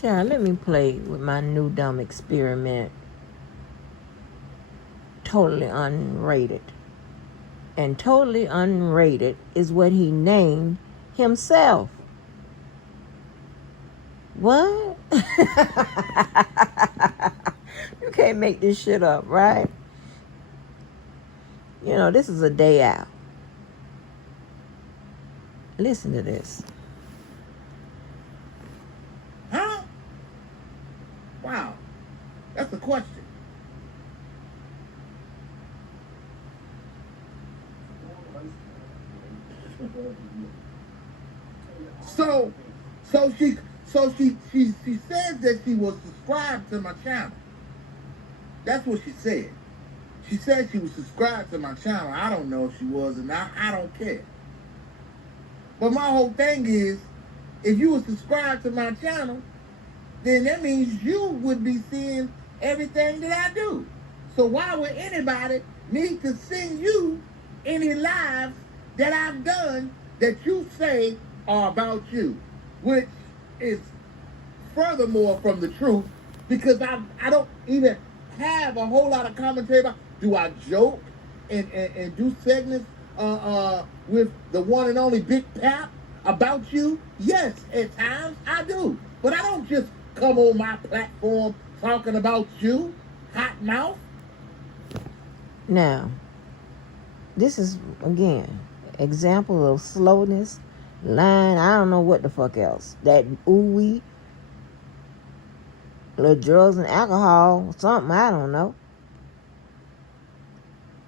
Child, let me play with my new dumb experiment. Totally unrated. And totally unrated is what he named himself. What? You can't make this shit up, right? You know, this is a day out. Listen to this. Huh? Wow. That's a question. So she said that she was subscribed to my channel. That's what she said. She said she was subscribed to my channel. I don't know if she was or not. I don't care. But my whole thing is, if you were subscribed to my channel, then that means you would be seeing everything that I do. So why would anybody need to send you any lives that I've done that you say are about you? Which is furthermore from the truth, because I don't even have a whole lot of commentary about. Do I joke and do segments with the one and only Big Pap about you? Yes, at times I do. But I don't just come on my platform talking about you, hot mouth. Now, this is, again, example of slowness, lying, I don't know what the fuck else. That ooey, little drugs and alcohol, something, I don't know.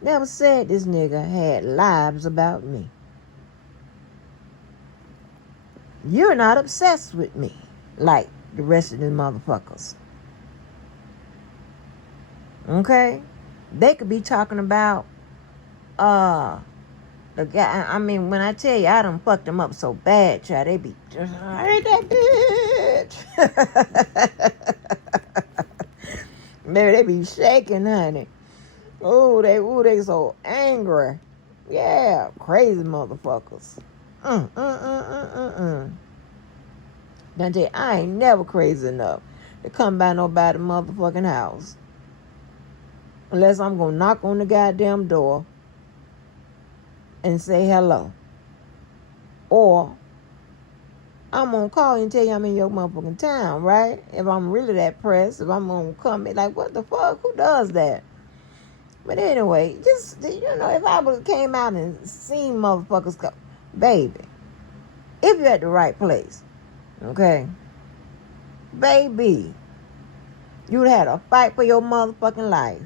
Never said this nigga had lives about me. You're not obsessed with me like the rest of the motherfuckers. Okay? They could be talking about the guy. I mean, when I tell you I done fucked them up so bad, child, they be just, I hate that bitch. Maybe they be shaking, honey. Ooh, they so angry. Yeah, crazy motherfuckers. Now I tell you, I ain't never crazy enough to come by nobody's motherfucking house. Unless I'm gonna knock on the goddamn door and say hello. Or I'm gonna call you and tell you I'm in your motherfucking town, right? If I'm really that pressed, if I'm gonna come in, like, what the fuck? Who does that? But anyway, just, you know, if I would came out and seen motherfuckers go, baby, if you're at the right place, okay, baby, you'd had a fight for your motherfucking life.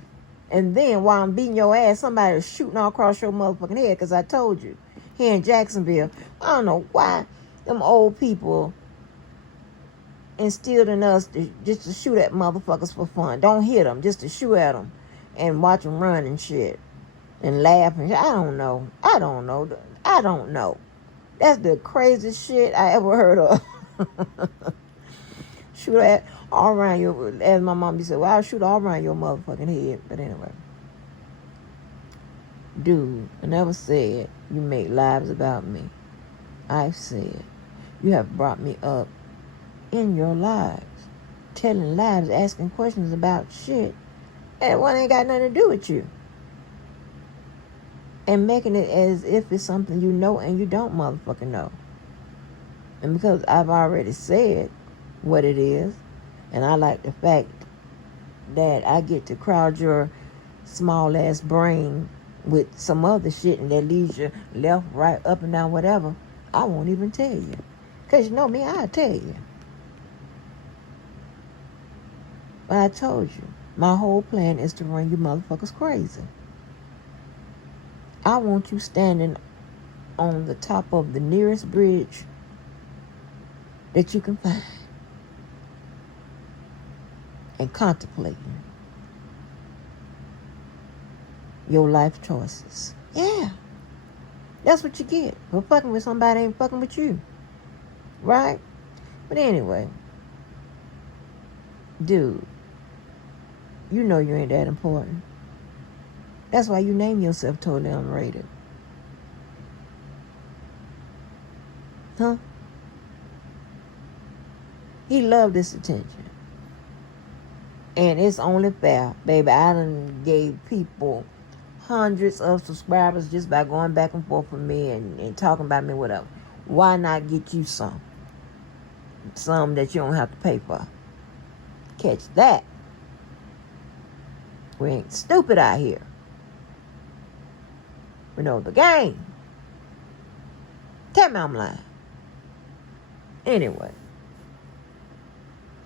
And then while I'm beating your ass, somebody was shooting all across your motherfucking head, because I told you, here in Jacksonville, I don't know why them old people instilled in us just to shoot at motherfuckers for fun. Don't hit them, just to shoot at them and watch them run and shit and laugh and shit. I don't know. That's the craziest shit I ever heard of. Shoot at all around your, as my mom said, well, I'll shoot all around your motherfucking head. But anyway, dude, I never said you make lives about me. I said you have brought me up in your lives, telling lies, asking questions about shit that one ain't got nothing to do with you, and making it as if it's something you know and you don't motherfucking know. And because I've already said what it is, and I like the fact that I get to crowd your small ass brain with some other shit, and that leaves you left, right, up and down, whatever, I won't even tell you. Because you know me, I'll tell you. But I told you, my whole plan is to run you motherfuckers crazy. I want you standing on the top of the nearest bridge that you can find and contemplating your life choices. Yeah. That's what you get for fucking with somebody ain't fucking with you. Right? But anyway, dude, you know you ain't that important. That's why you name yourself totally unrated. Huh? He loved this attention. And it's only fair, baby. I done gave people hundreds of subscribers just by going back and forth with me and talking about me, whatever. Why not get you some? Some that you don't have to pay for. Catch that. We ain't stupid out here. We know the game. Tell me I'm lying. Anyway.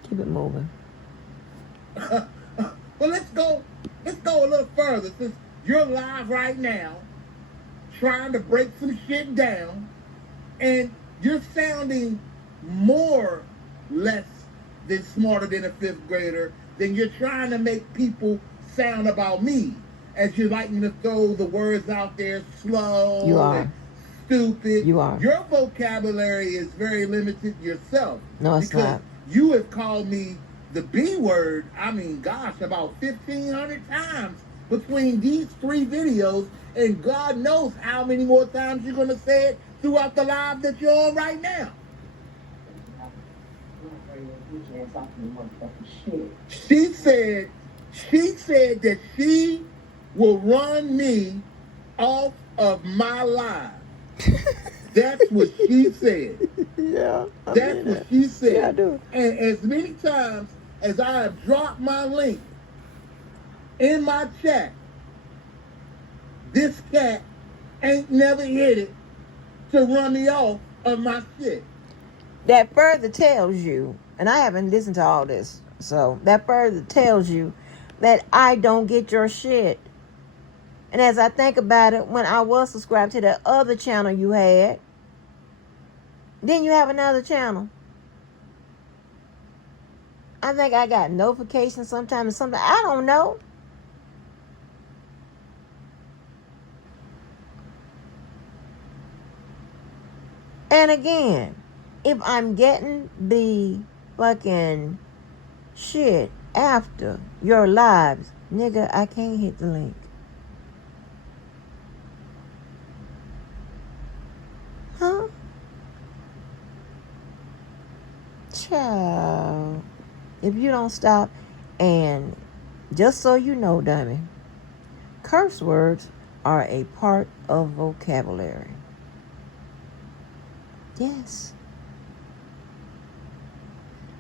Keep it moving. Well, let's go a little further. Since you're live right now, trying to break some shit down, and you're sounding more less than smarter than a fifth grader, then you're trying to make people sound about me, as you're liking to throw the words out there slow. You are. And stupid. You are. Your vocabulary is very limited yourself. No, it's because not. You have called me the B word, I mean, gosh, about 1,500 times between these 3 videos, and God knows how many more times you're going to say it throughout the live that you're on right now. She said that she will run me off of my live. That's what she said. Yeah. That's what she said. Yeah, I do. And as many times as I have dropped my link in my chat, this cat ain't never hit it to run me off of my shit. That further tells you, and I haven't listened to all this, so that further tells you that I don't get your shit. And as I think about it, when I was subscribed to that other channel you had, then you have another channel. I think I got notifications sometimes, something, I don't know. And again, if I'm getting the fucking shit after your lives, nigga, I can't hit the link. Huh? Child. If you don't stop, and just so you know, dummy, curse words are a part of vocabulary. Yes.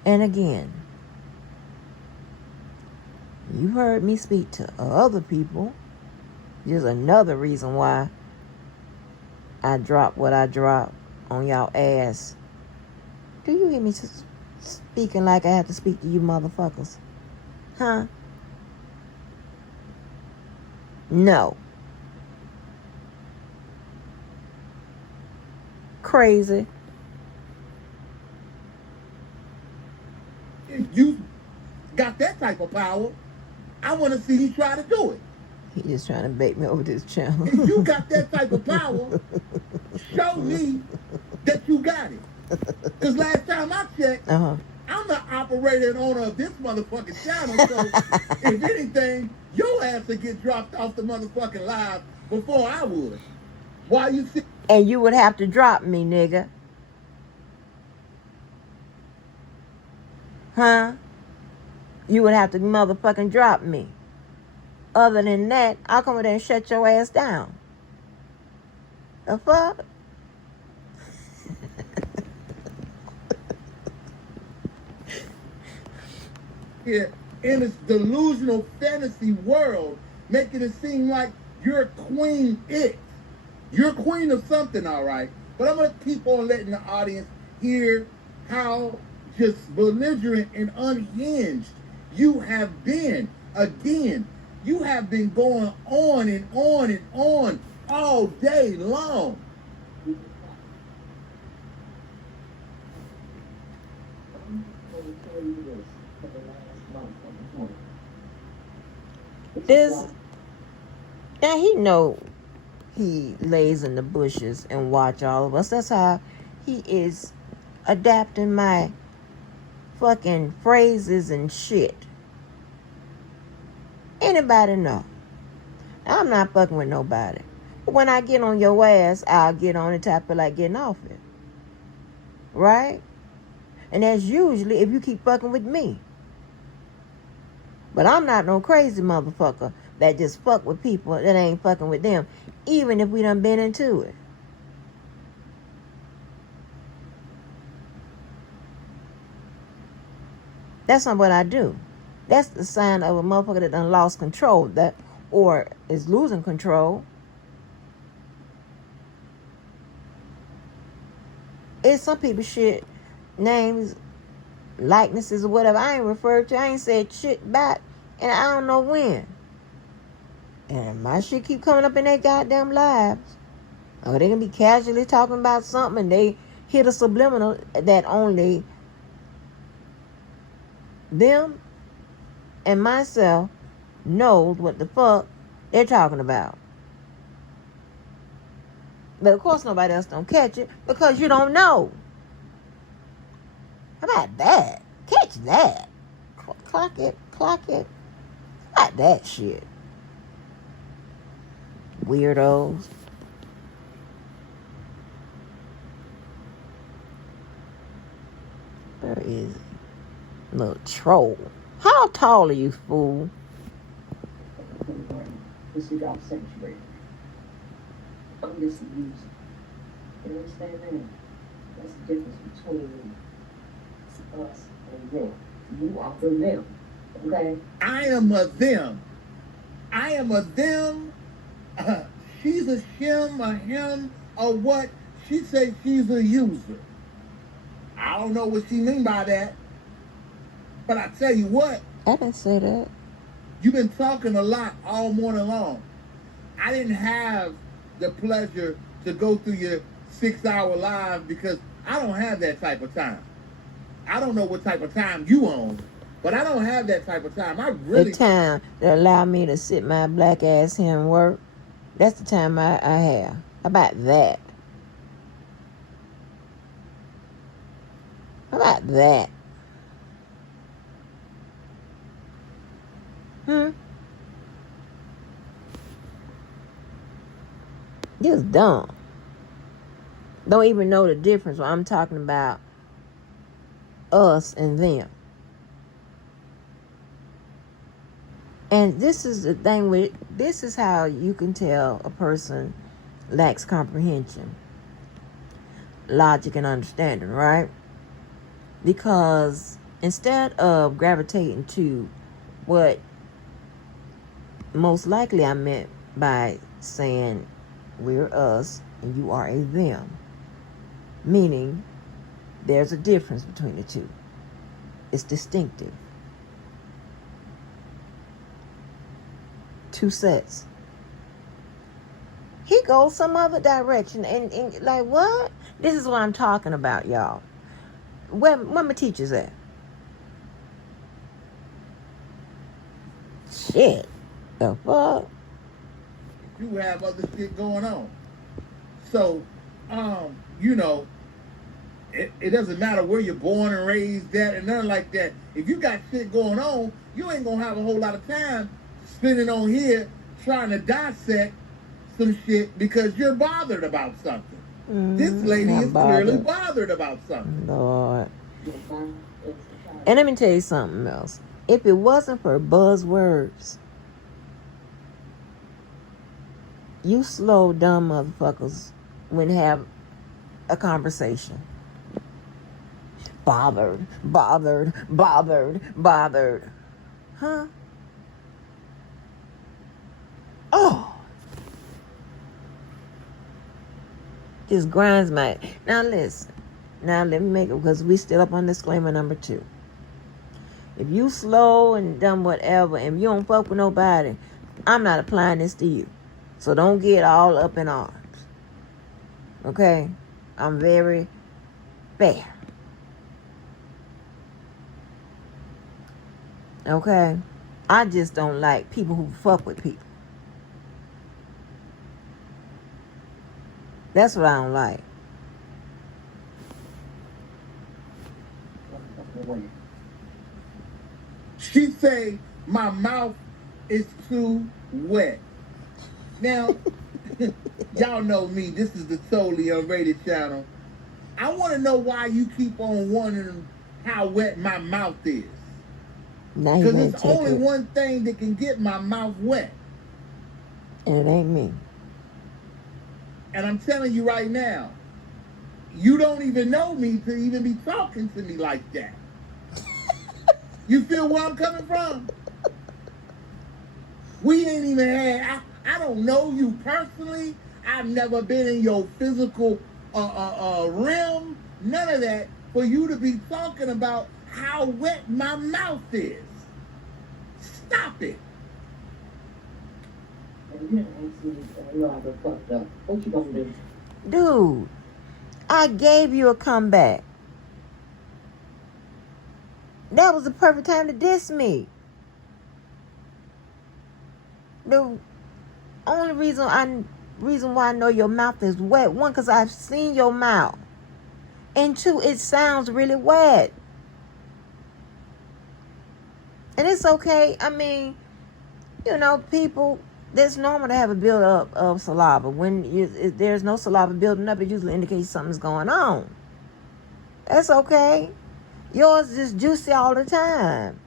And again, you heard me speak to other people. There's another reason why I drop what I drop on y'all ass. Do you hear me speaking like I have to speak to you motherfuckers? Huh? No. Crazy. If you got that type of power, I want to see you try to do it. He just trying to bait me over this channel. If you got that type of power, show me that you got it. Because last time I checked, I'm the operator and owner of this motherfucking channel, so if anything, your ass would get dropped off the motherfucking live before I would. Why you see? And you would have to drop me, nigga. Huh? You would have to motherfucking drop me. Other than that, I'll come over there and shut your ass down. The fuck? Yeah, in this delusional fantasy world, making it seem like you're queen it. You're queen of something, all right. But I'm going to keep on letting the audience hear how just belligerent and unhinged you have been. Again, you have been going on and on and on all day long. Now he know he lays in the bushes and watch all of us. That's how he is adapting my fucking phrases and shit. Anybody know? I'm not fucking with nobody. But when I get on your ass, I'll get on it till I feel like getting off it. Right? And that's usually if you keep fucking with me. But I'm not no crazy motherfucker that just fuck with people that ain't fucking with them, even if we done been into it. That's not what I do. That's the sign of a motherfucker that done lost control, that or is losing control. It's some people shit, names, likenesses, or whatever I ain't referred to. I ain't said shit back, and I don't know when. And my shit keep coming up in their goddamn lives. Or they can be casually talking about something and they hit a subliminal that only them and myself knows what the fuck they're talking about. But of course nobody else don't catch it because you don't know. How about that? Catch that. Clock it. How about that shit? Weirdos. Where is it? Little troll. How tall are you, fool? This is our sanctuary. I'm just a user. You understand that? That's the difference between us and them. You are for them. Okay? I am a them. I am a them. She's a shim, a him, or what? She said she's a user. I don't know what she mean by that. But I tell you what. I didn't say that. You've been talking a lot all morning long. I didn't have the pleasure to go through your 6-hour live because I don't have that type of time. I don't know what type of time you own, but I don't have that type of time. The time that allow me to sit my black ass here and work, that's the time I have. How about that? How about that? Just dumb. Don't even know the difference when I'm talking about us and them. And this is the thing with, this is how you can tell a person lacks comprehension, logic, and understanding, right? Because instead of gravitating to what most likely I meant by saying we're us and you are a them, meaning there's a difference between the two. It's distinctive. Two sets. He goes some other direction and like what? This is what I'm talking about, y'all. Where my teacher's at? Shit. The fuck? You have other shit going on. So, you know, it doesn't matter where you're born and raised at and nothing like that. If you got shit going on, you ain't gonna have a whole lot of time spending on here trying to dissect some shit because you're bothered about something. This lady is clearly bothered about something. Lord. And let me tell you something else. If it wasn't for buzzwords, you slow dumb motherfuckers wouldn't have a conversation. Bothered. Huh? Oh. Just grinds my... Now listen. Now let me make it, because we still up on disclaimer number 2. If you slow and done whatever and you don't fuck with nobody, I'm not applying this to you. So don't get all up in arms. Okay? I'm very fair. Okay? I just don't like people who fuck with people. That's what I don't like. She say my mouth is too wet. Now, y'all know me. This is the Totally Unrated channel. I want to know why you keep on wanting how wet my mouth is. Now he Because ready it's to take only it. one thing that can get my mouth wet. And it ain't me. And I'm telling you right now, you don't even know me to even be talking to me like that. You feel where I'm coming from? We ain't even had, I don't know you personally. I've never been in your physical realm. None of that for you to be talking about how wet my mouth is. Stop it. And you done asked me, I know I've been fucked up. What you gonna do? Dude, I gave you a comeback. That was the perfect time to diss me. The only reason why I know your mouth is wet, one, because I've seen your mouth, and two, it sounds really wet. And it's okay. I mean, people, it's normal to have a buildup of saliva. When if there's no saliva building up, it usually indicates something's going on. That's okay. Yours is juicy all the time.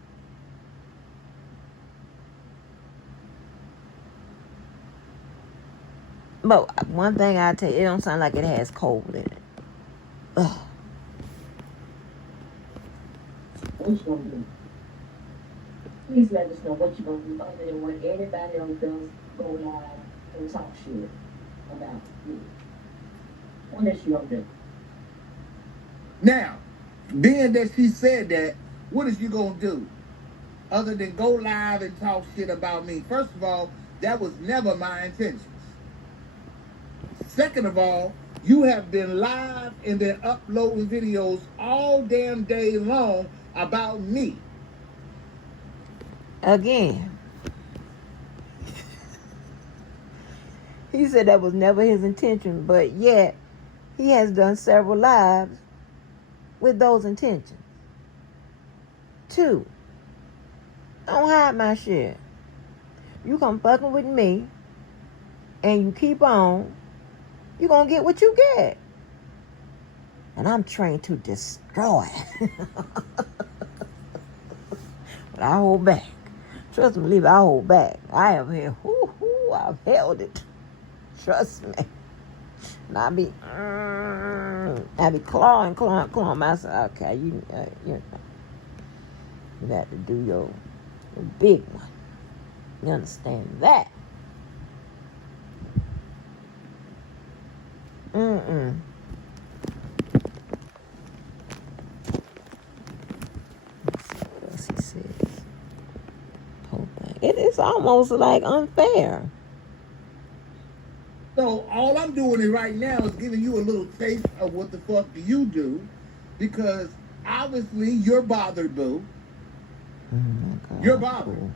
But one thing I tell you, it don't sound like it has cold in it. Ugh. What you gonna do? Please let us know what you gonna do other than what everybody else does, go live and talk shit about me. What else you gonna do? Now, being that she said that, what is you gonna do? Other than go live and talk shit about me. First of all, that was never my intentions. Second of all, you have been live and been uploading videos all damn day long about me. Again, he said that was never his intention, but yet he has done several lives with those intentions. Two, don't hide my shit. You come fucking with me and you keep on, you're gonna get what you get. And I'm trained to destroy. But I hold back. Trust me, believe I hold back. I have held, I've held it. Trust me. And I be clawing myself. Okay, you got to do your big one. You understand that? What else he says? Whole thing. It's almost like unfair. So all I'm doing right now is giving you a little taste of what the fuck do you do, because obviously you're bothered, boo. Oh my God. You're bothered. Cool.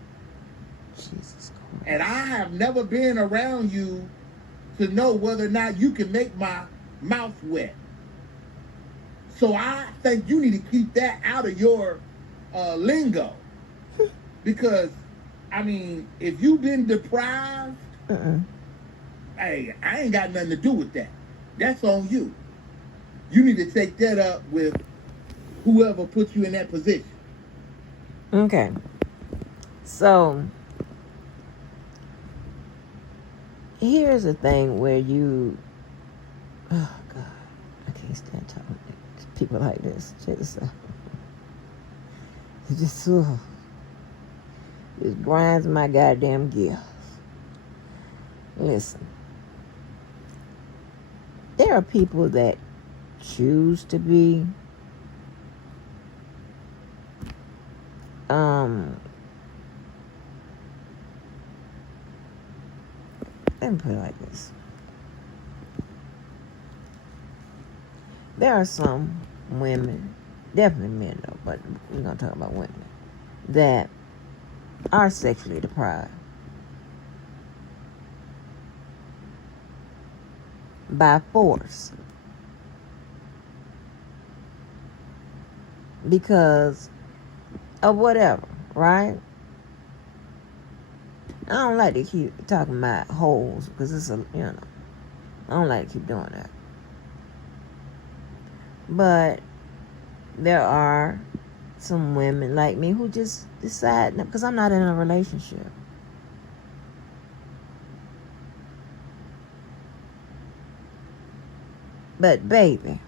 Jesus Christ. And I have never been around you to know whether or not you can make my mouth wet. So I think you need to keep that out of your lingo. Because, I mean, if you've been deprived, hey, I ain't got nothing to do with that. That's on you. You need to take that up with whoever put you in that position. Okay. So, here's a thing where you... Oh, God. I can't stand talking to people like this. Just, it just grinds my goddamn gears. Listen. There are people that choose to be let me put it like this. There are some women, definitely men though, but we're going to talk about women, that are sexually deprived by force. Because of whatever, right? I don't like to keep talking about holes because it's I don't like to keep doing that. But there are some women like me who just decide, because I'm not in a relationship. But baby,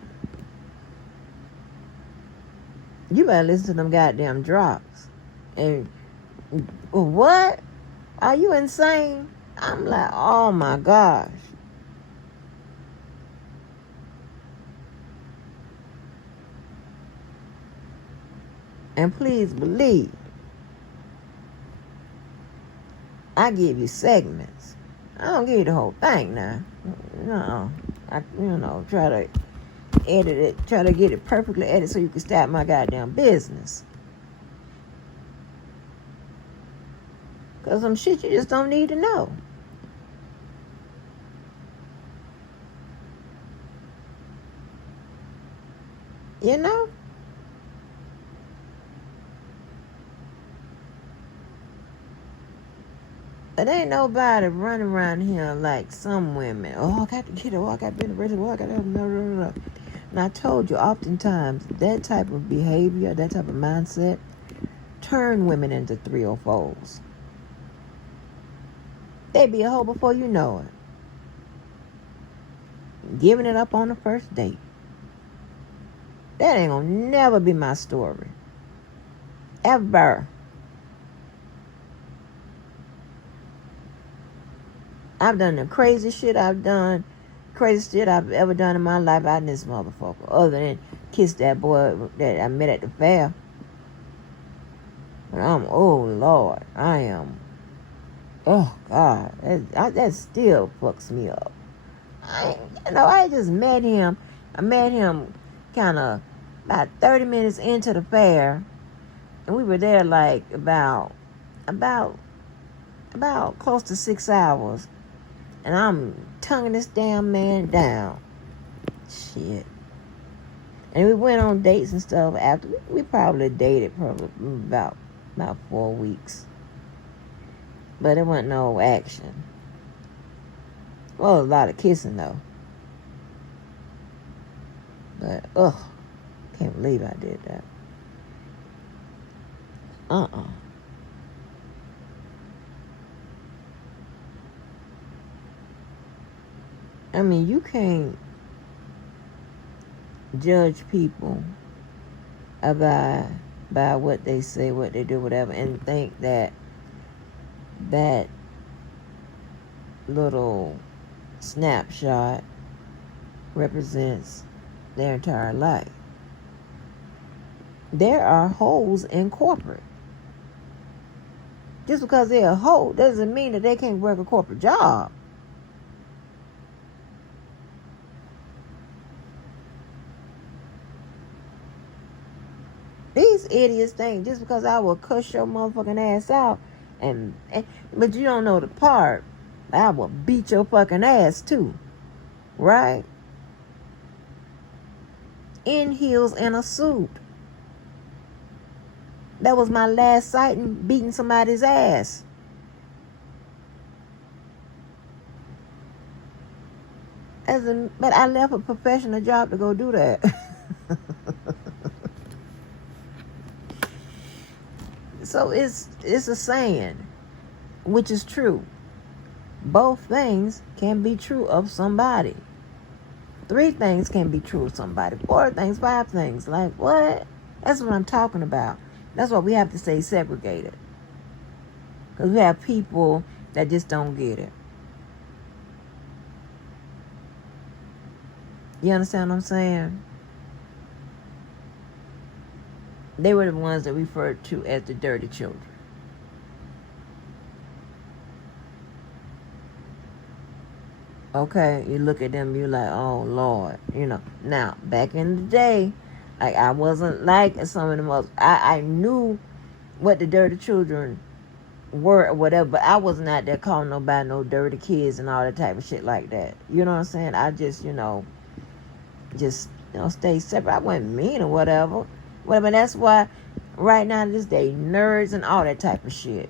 you better listen to them goddamn drops. And what? Are you insane? I'm like, oh my gosh. And please believe, I give you segments. I don't give you the whole thing now. No, I try to edit it, try to get it perfectly edited so you can start my goddamn business. Because some shit you just don't need to know. You know? It ain't nobody running around here like some women. Oh, I got to get it. Oh, I got to be in the rest. Oh, I got to have no. And I told you, oftentimes, that type of behavior, that type of mindset, turn women into 304s. They be a hoe before you know it. Giving it up on the first date. That ain't gonna never be my story. Ever. I've done the crazy shit I've ever done in my life out in this motherfucker. Other than kiss that boy that I met at the fair. But oh Lord, oh God, that still fucks me up. I just met him. I met him kind of about 30 minutes into the fair. And we were there like about close to 6 hours. And I'm tonguing this damn man down. Shit. And we went on dates and stuff after. We probably dated about 4 weeks. But there wasn't no action. Well, a lot of kissing though. But, can't believe I did that. I mean, you can't judge people by what they say, what they do, whatever, and think that little snapshot represents their entire life. There are hoes in corporate. Just because they're a hoe doesn't mean that they can't work a corporate job. These idiots think just because I will cuss your motherfucking ass out, but you don't know the part, I will beat your fucking ass too, right? In heels and a suit. That was my last sighting, beating somebody's ass. But I left a professional job to go do that. So it's a saying, which is true. Both things can be true of somebody. 3 things can be true of somebody. 4 things, 5 things. Like what? That's what I'm talking about. That's why we have to stay segregated. Because we have people that just don't get it. You understand what I'm saying? They were the ones that referred to as the dirty children. Okay, you look at them, you're like, oh Lord, Now, back in the day, like I wasn't like some of them others. I knew what the dirty children were or whatever, but I wasn't out there calling nobody no dirty kids and all that type of shit like that. You know what I'm saying? I just, stay separate. I wasn't mean or whatever. But that's why right now this day, nerds and all that type of shit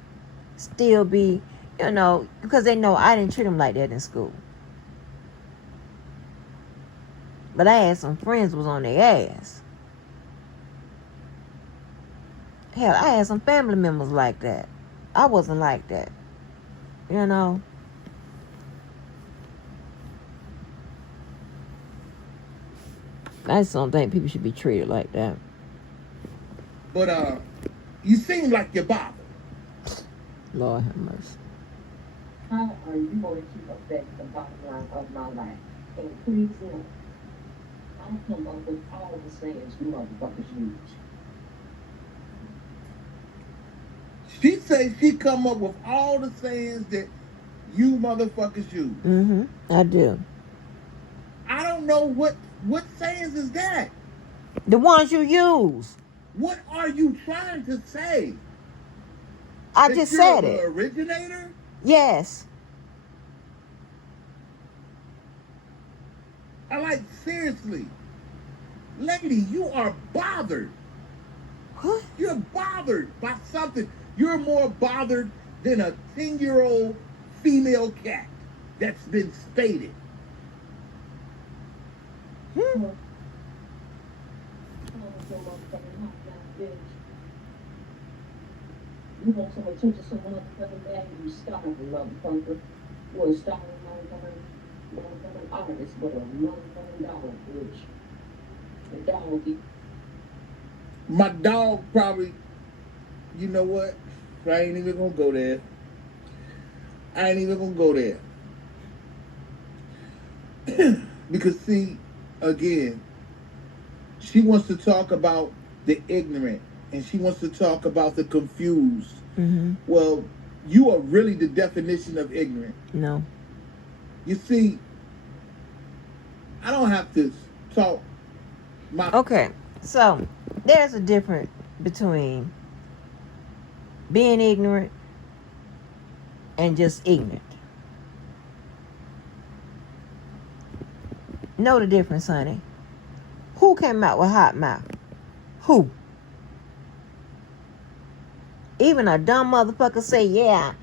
still be, because they know I didn't treat them like that in school. But I had some friends was on their ass. Hell, I had some family members like that. I wasn't like that. You know? I just don't think people should be treated like that. But you seem like you're bothered. Lord have mercy. How are you going to affect the bottom line of my life? And please know, I'll come up with all the sayings you motherfuckers use. She says she come up with all the sayings that you motherfuckers use. Mm-hmm. I do. I don't know what sayings is that. The ones you use. What are you trying to say? I That just you're said the it. originator? Yes. I like, seriously. Lady, you are bothered. What? You're bothered by something. You're more bothered than a 10-year-old female cat that's been spaded. Hmm? You want some attention, some motherfucking bag, you starving motherfucker. You a starving motherfucking artist, but a motherfucking dog, bitch. The dog eat. My dog probably, you know what? I ain't even gonna go there. I ain't even gonna go there. Because see, again, she wants to talk about the ignorant and she wants to talk about the confused. Mm-hmm. Well, you are really the definition of ignorant. No. You see, I don't have to talk my... Okay. So, there's a difference between being ignorant and just ignorant. Know the difference, honey. Who came out with hot mouth? Who? Even a dumb motherfucker say, yeah,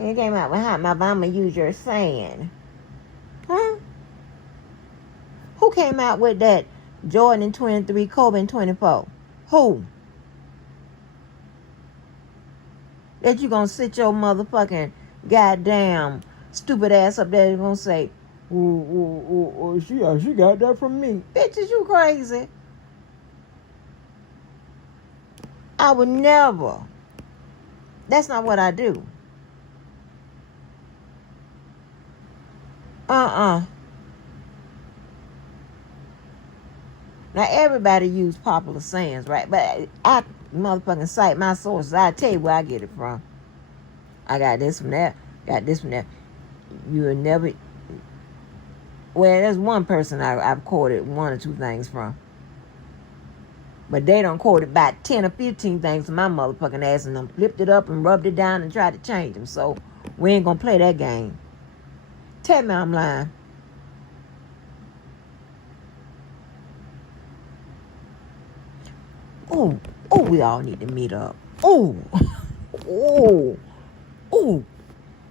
you came out with hot mouth, I'm going to use your saying. Huh? Who came out with that Jordan in 23, Kobe in 24? Who? That you gonna sit your motherfucking goddamn stupid ass up there and gonna say, she got that from me. Bitches, you crazy. I would never. That's not what I do. Now everybody use popular sayings, right? But I motherfucking cite my sources. I tell you where I get it from. I got this from there. Got this from there. You will never. Well, there's one person I've quoted one or two things from. But they don't quote about 10 or 15 things to my motherfucking ass and them flipped it up and rubbed it down and tried to change them. So we ain't gonna play that game. Tell me I'm lying. Oh, we all need to meet up. Oh,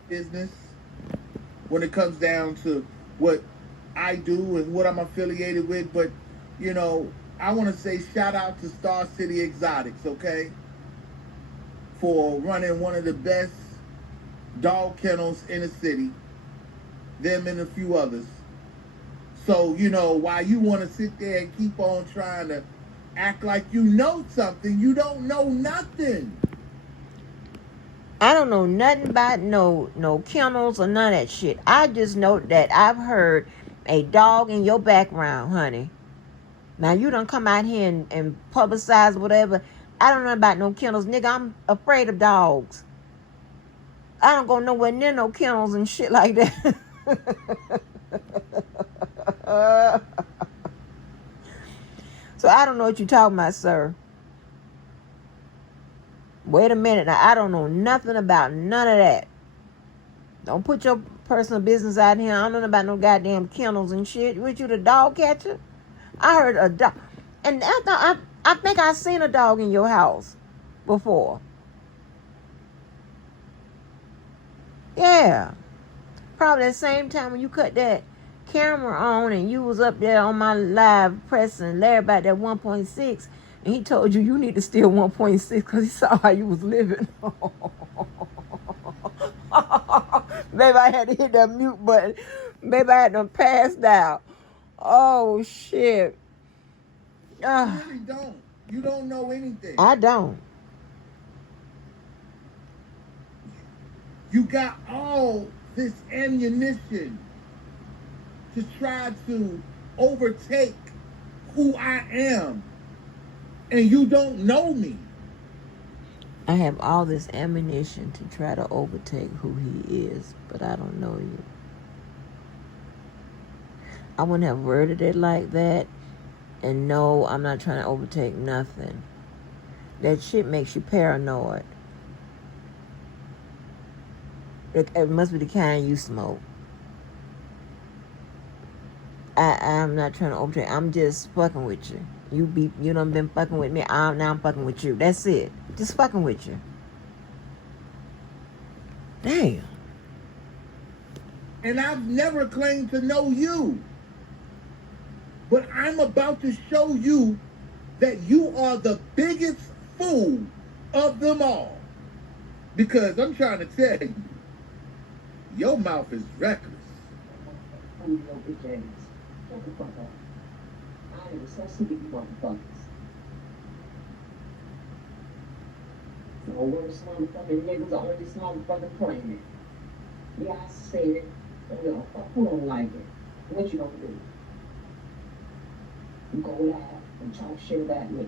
business when it comes down to what I do and what I'm affiliated with, but you know, I want to say shout out to Star City Exotics, okay, for running one of the best dog kennels in the city, them and a few others. So, you know, while you want to sit there and keep on trying to act like you know something, you don't know nothing. I don't know nothing about no kennels or none of that shit. I just know that I've heard a dog in your background, honey. Now you done come out here and publicize whatever. I don't know about no kennels. Nigga, I'm afraid of dogs. I don't go nowhere near no kennels and shit like that. So I don't know what you're talking about, sir. Wait a minute. Now, I don't know nothing about none of that. Don't put your personal business out here. I don't know about no goddamn kennels and shit. What, you the dog catcher? I heard a dog. And I think I seen a dog in your house before. Yeah. Probably the same time when you cut that camera on and you was up there on my live pressing Larry about that 1.6. And he told you need to steal 1.6 because he saw how you was living. Maybe I had to hit that mute button. Maybe I had to pass out. Oh shit. You really don't. You don't know anything. I don't. You got all this ammunition to try to overtake who I am, and you don't know me. I have all this ammunition to try to overtake who he is, but I don't know you. I wouldn't have worded it like that. And no, I'm not trying to overtake nothing. That shit makes you paranoid. It must be the kind you smoke. I'm not trying to overtake. I'm just fucking with you. You done been fucking with me. Now I'm fucking with you. That's it. Just fucking with you. Damn. And I've never claimed to know you. But I'm about to show you that you are the biggest fool of them all. Because I'm trying to tell you, your mouth is reckless. I'm your bitch ass. Shut the fuck up. I am so sick of you motherfuckers. The worst motherfucking niggas on this motherfucking planet. Yeah, I said it. Who don't like it? What you gonna do? You go laugh and talk shit about me.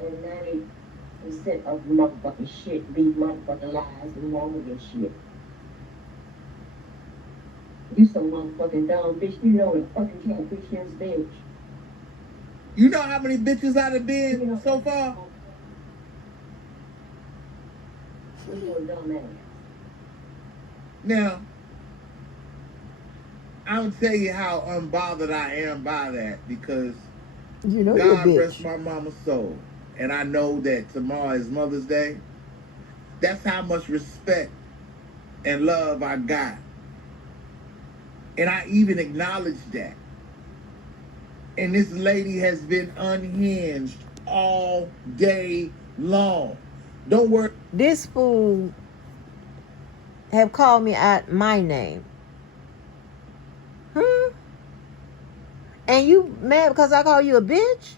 And 90% of motherfucking shit be motherfucking lies and wrong with your shit. You so motherfucking dumb, bitch. You know the fucking catfish is bitch. You know how many bitches I've been so far? You're a dumb ass. Now, I'll tell you how unbothered I am by that, because You know God you're a rest bitch. my mama's soul. And I know that tomorrow is Mother's Day. That's how much respect and love I got. And I even acknowledge that. And this lady has been unhinged all day long. Don't worry. This fool have called me out my name. And you mad because I call you a bitch?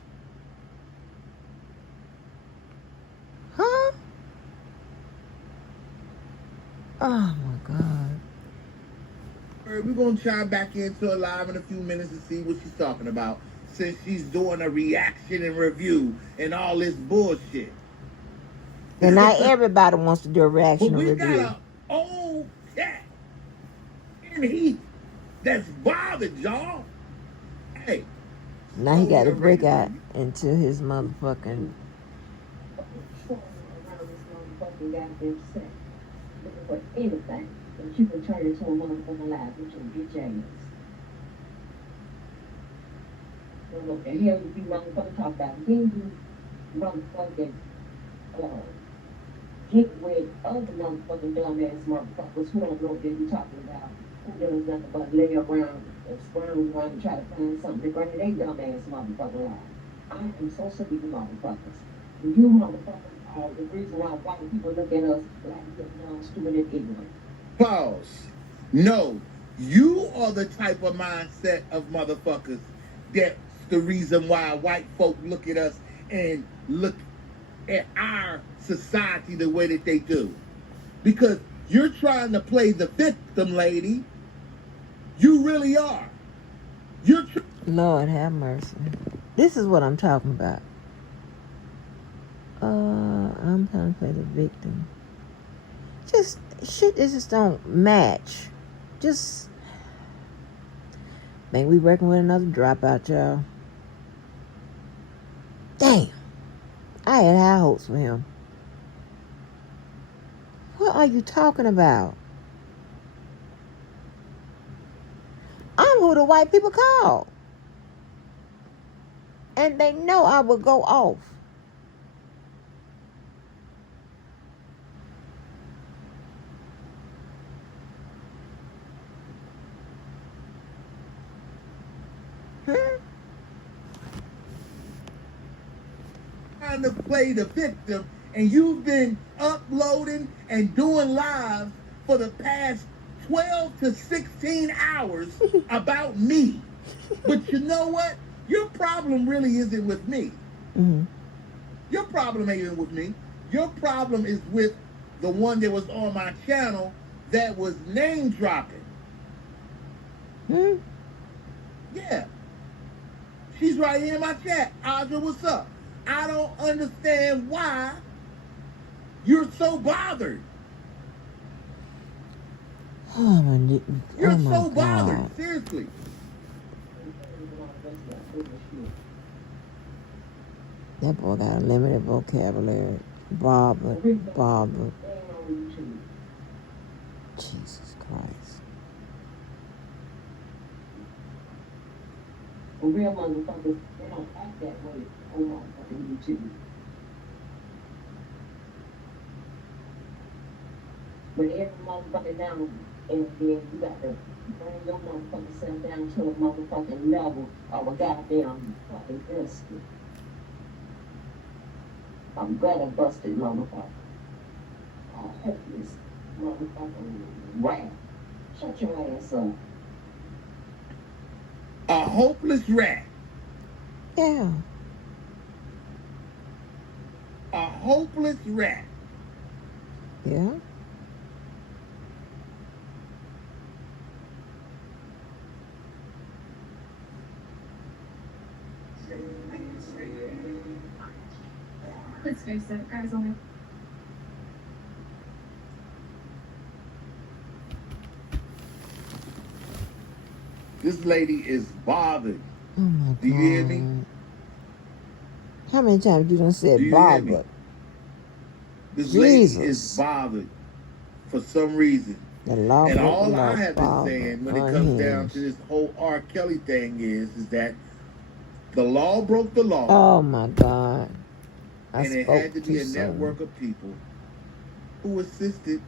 Huh? Oh my God. We're going to chime back into it live in a few minutes and see what she's talking about, since she's doing a reaction and review and all this bullshit. And not everybody wants to do a But reaction or we review. got a old cat in heat that's bothered y'all. Hey. Now he got to break out into his motherfucking. Around this motherfucking goddamn set. Looking for anything that you can turn into a motherfucking lie with your bitch ass. Don't know what the hell you be motherfucking talk about. Then you motherfucking get with other motherfucking dumbass motherfuckers who don't know what they be talking about. Who does nothing but lay around and scrounge around and try to find something to bring their dumbass motherfucking life. I am so sick of you motherfuckers. You motherfuckers are the reason why white people look at us like dumb, stupid, and ignorant. Pause. No, you are the type of mindset of motherfuckers that's the reason why white folk look at us and look at our society the way that they do. Because you're trying to play the victim, lady. You really are. Lord have mercy. This is what I'm talking about. I'm trying to play the victim. Just shit. It just don't match. Just man, we working with another dropout, y'all. Damn. I had high hopes for him. What are you talking about? I'm who the white people call. And they know I will go off. trying to play the victim, and you've been uploading and doing lives for the past 12 to 16 hours about me. But you know what? Your problem really isn't with me. Mm-hmm. Your problem ain't with me. Your problem is with the one that was on my channel that was name dropping. Mm-hmm. Yeah. She's right here in my chat. Audra, what's up? I don't understand why you're so bothered. You're so bothered. Seriously. That boy got a limited vocabulary. Barbara. Jesus Christ. Real motherfuckers, they don't act that way on motherfucking YouTube. But every motherfucker down, and then you got to bring your motherfucking self down to a motherfucking level of a goddamn fucking biscuit. A gutter busted motherfucker. A hopeless motherfucking rat. Shut your ass up. A hopeless rat. Yeah. A hopeless rat. Yeah. Let's face it, guys only. This lady is bothered. Oh my God. Do you hear me? How many times you done said bothered? This lady is bothered for some reason. And all I have been saying when it comes down to this whole R. Kelly thing is that the law broke the law. Oh my God. And it had to be a network of people who assisted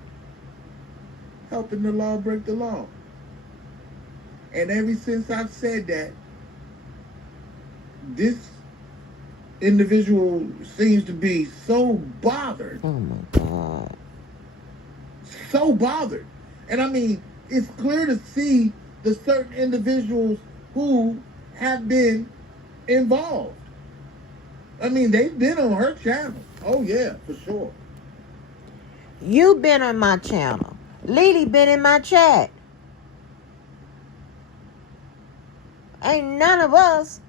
helping the law break the law. And ever since I've said that, this individual seems to be so bothered. Oh my God. So bothered. And I mean, it's clear to see the certain individuals who have been involved. I mean, they've been on her channel. Oh yeah, for sure. You been on my channel. Lily been in my chat. Ain't none of us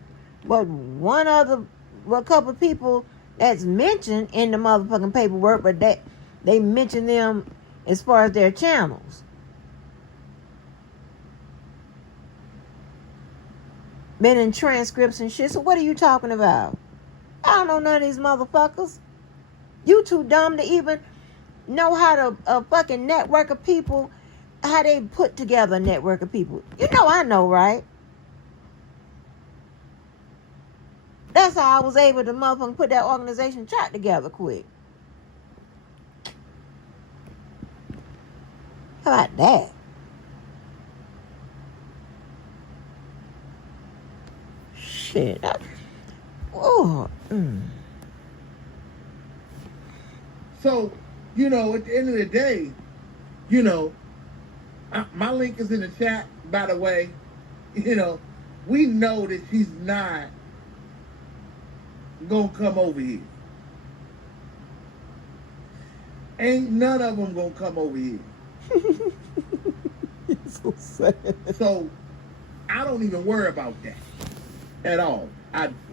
but a couple of people that's mentioned in the motherfucking paperwork, but they mention them as far as their channels. Been in transcripts and shit. So what are you talking about? I don't know none of these motherfuckers. You too dumb to even know how to a fucking network of people, how they put together a network of people. You know I know, right? That's how I was able to motherfucking put that organization chart together quick. How about that? Shit. So, at the end of the day, my link is in the chat, by the way. We know that she's not gonna come over here. Ain't none of them gonna come over here. It's so sad. So I don't even worry about that at all.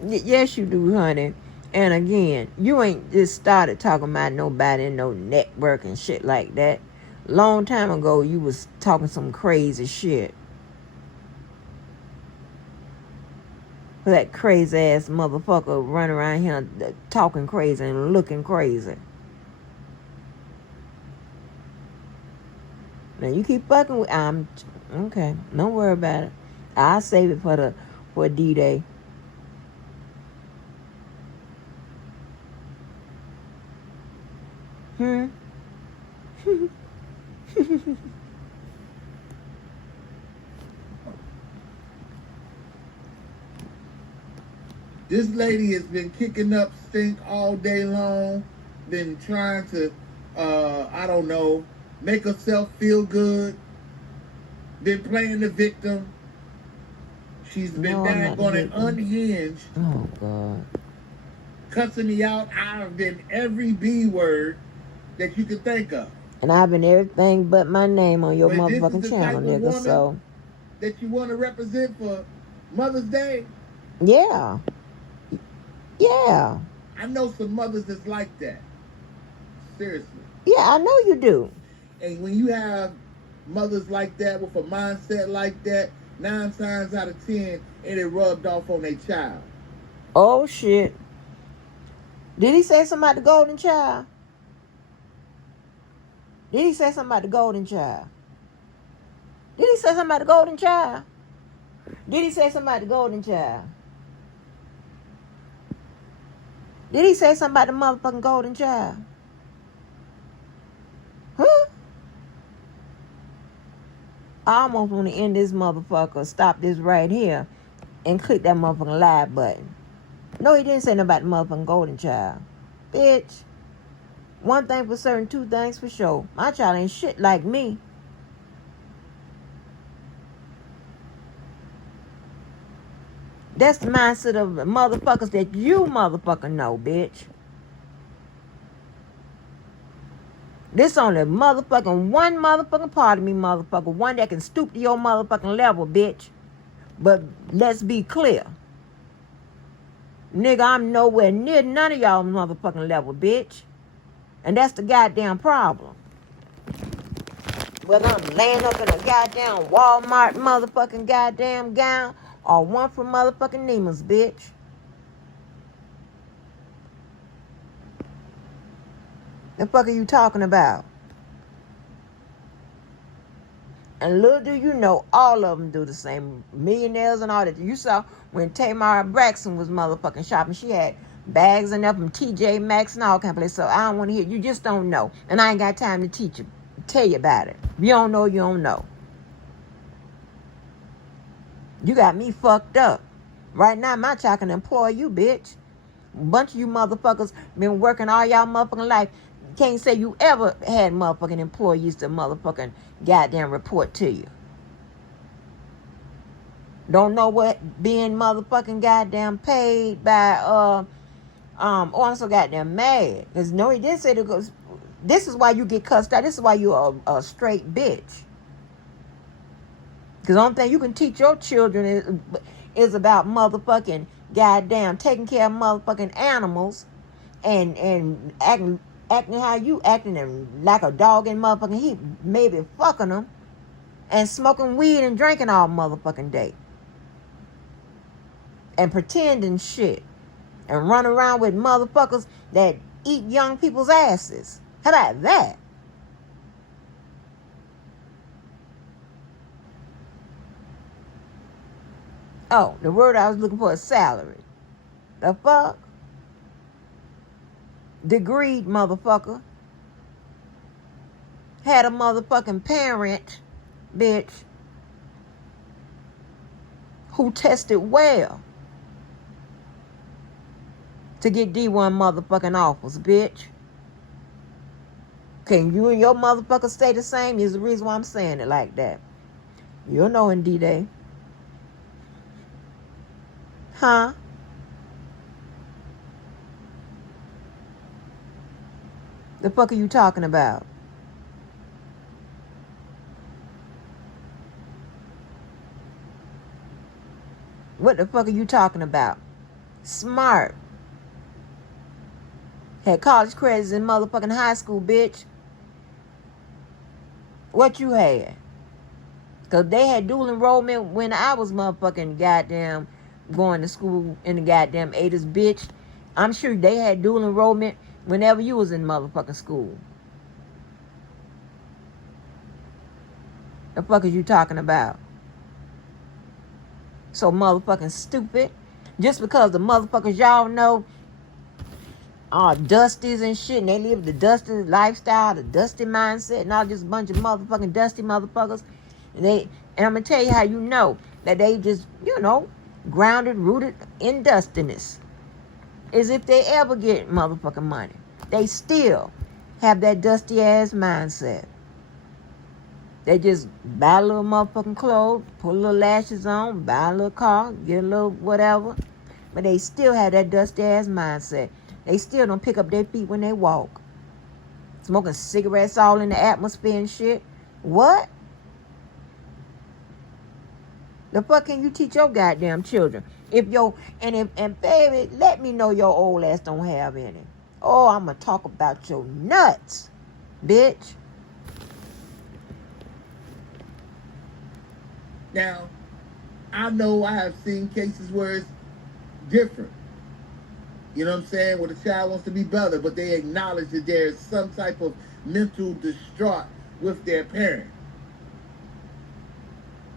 Yes, you do, honey. And again, you ain't just started talking about nobody in no network and shit like that. Long time ago, you was talking some crazy shit. That crazy ass motherfucker running around here talking crazy and looking crazy. Now you keep fucking with okay. Don't worry about it. I'll save it for D-Day. This lady has been kicking up stink all day long, been trying to, I don't know, make herself feel good, been playing the victim. She's been daggone and unhinged. Oh, God. Cussing me out. I've been every B word that you could think of. And I've been everything but my name on your But motherfucking this is the channel, type of nigga, woman so. that you want to represent for Mother's Day? Yeah. Yeah. I know some mothers that's like that. Seriously. Yeah, I know you do. And when you have mothers like that with a mindset like that, 9 times out of 10, it rubbed off on their child. Oh, shit. Did he say something about the golden child? Did he say something about the golden child? Did he say something about the golden child? Did he say something about the golden child? Did he say something about the motherfucking golden child? Huh? I almost want to end this motherfucker, stop this right here, and click that motherfucking live button. No, he didn't say nothing about the motherfucking golden child. Bitch. One thing for certain, two things for sure. My child ain't shit like me. That's the mindset of the motherfuckers that you motherfucker know, bitch. This only motherfucking one motherfucking part of me, motherfucker. One that can stoop to your motherfucking level, bitch. But let's be clear. Nigga, I'm nowhere near none of y'all motherfucking level, bitch. And that's the goddamn problem. Whether I'm laying up in a goddamn Walmart motherfucking goddamn gown or one from motherfucking Neiman's, bitch. The fuck are you talking about? And little do you know, all of them do the same. Millionaires and all that. You saw when Tamara Braxton was motherfucking shopping, she had bags enough from TJ Maxx and all kind of places. So I don't want to hear. You just don't know. And I ain't got time to teach you, tell you about it. If you don't know, you don't know. You got me fucked up. Right now, my child can employ you, bitch. A bunch of you motherfuckers been working all y'all motherfucking life. Can't say you ever had motherfucking employees to motherfucking goddamn report to you. Don't know what being motherfucking goddamn paid by I'm so goddamn mad. Cause no, he did say to go. This is why you get cussed out. This is why you're a straight bitch. Cause the only thing you can teach your children is about motherfucking goddamn taking care of motherfucking animals and acting how you acting and like a dog in motherfucking heat, maybe fucking them and smoking weed and drinking all motherfucking day and pretending shit and run around with motherfuckers that eat young people's asses. How about that? Oh, the word I was looking for is salary. The fuck? Degreed motherfucker. Had a motherfucking parent, bitch, who tested well to get D1 motherfucking offers, bitch. Can you and your motherfucker stay the same? Is the reason why I'm saying it like that. You'll know in D-Day. Huh? The fuck are you talking about? What the fuck are you talking about? Smart. Had college credits in motherfucking high school, bitch. What you had? Because they had dual enrollment when I was motherfucking goddamn going to school in the goddamn 80s, bitch. I'm sure they had dual enrollment whenever you was in motherfucking school. The fuck is you talking about? So motherfucking stupid. Just because the motherfuckers y'all know are dusties and shit, and they live the dusty lifestyle, the dusty mindset, and all just a bunch of motherfucking dusty motherfuckers. And I'm gonna tell you how you know that they just, grounded, rooted in dustiness. is if they ever get motherfucking money, they still have that dusty ass mindset. They just buy a little motherfucking clothes, put a little lashes on, buy a little car, get a little whatever. But they still have that dusty ass mindset. They still don't pick up their feet when they walk. Smoking cigarettes all in the atmosphere and shit. What? The fuck can you teach your goddamn children? And baby, let me know your old ass don't have any. Oh, I'ma talk about your nuts, bitch. Now, I know I have seen cases where it's different. You know what I'm saying? Where the child wants to be better, but they acknowledge that there's some type of mental distraught with their parent.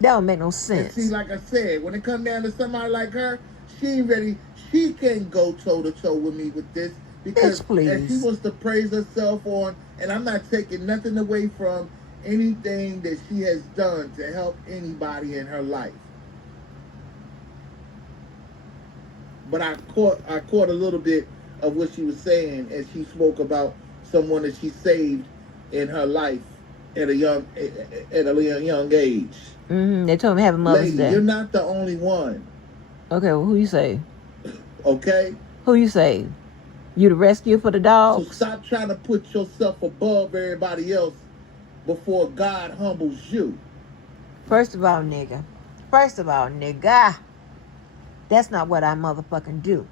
That don't make no sense. And see, like I said, when it comes down to somebody like her, she ain't ready. She can't go toe to toe with me with this because as she wants to praise herself on, and I'm not taking nothing away from anything that she has done to help anybody in her life. But I caught a little bit of what she was saying as she spoke about someone that she saved in her life at a young age. They told me to have a Mother's Day. You're not the only one. Okay, well, who you say? Okay? Who you say? You the rescue for the dogs? So stop trying to put yourself above everybody else before God humbles you. First of all, nigga, that's not what I motherfucking do.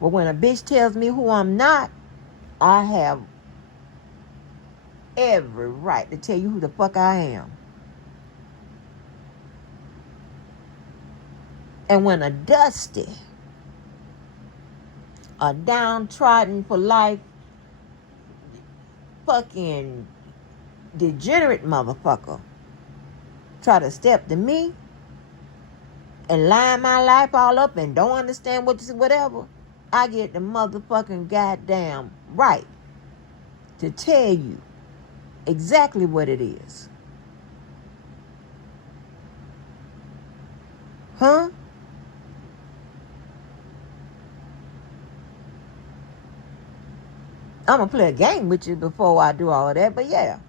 But when a bitch tells me who I'm not, I have every right to tell you who the fuck I am. And when a dusty, a downtrodden for life, fucking degenerate motherfucker try to step to me and line my life all up and don't understand whatever, I get the motherfucking goddamn right to tell you exactly what it is. Huh? I'm gonna play a game with you before I do all of that, but yeah.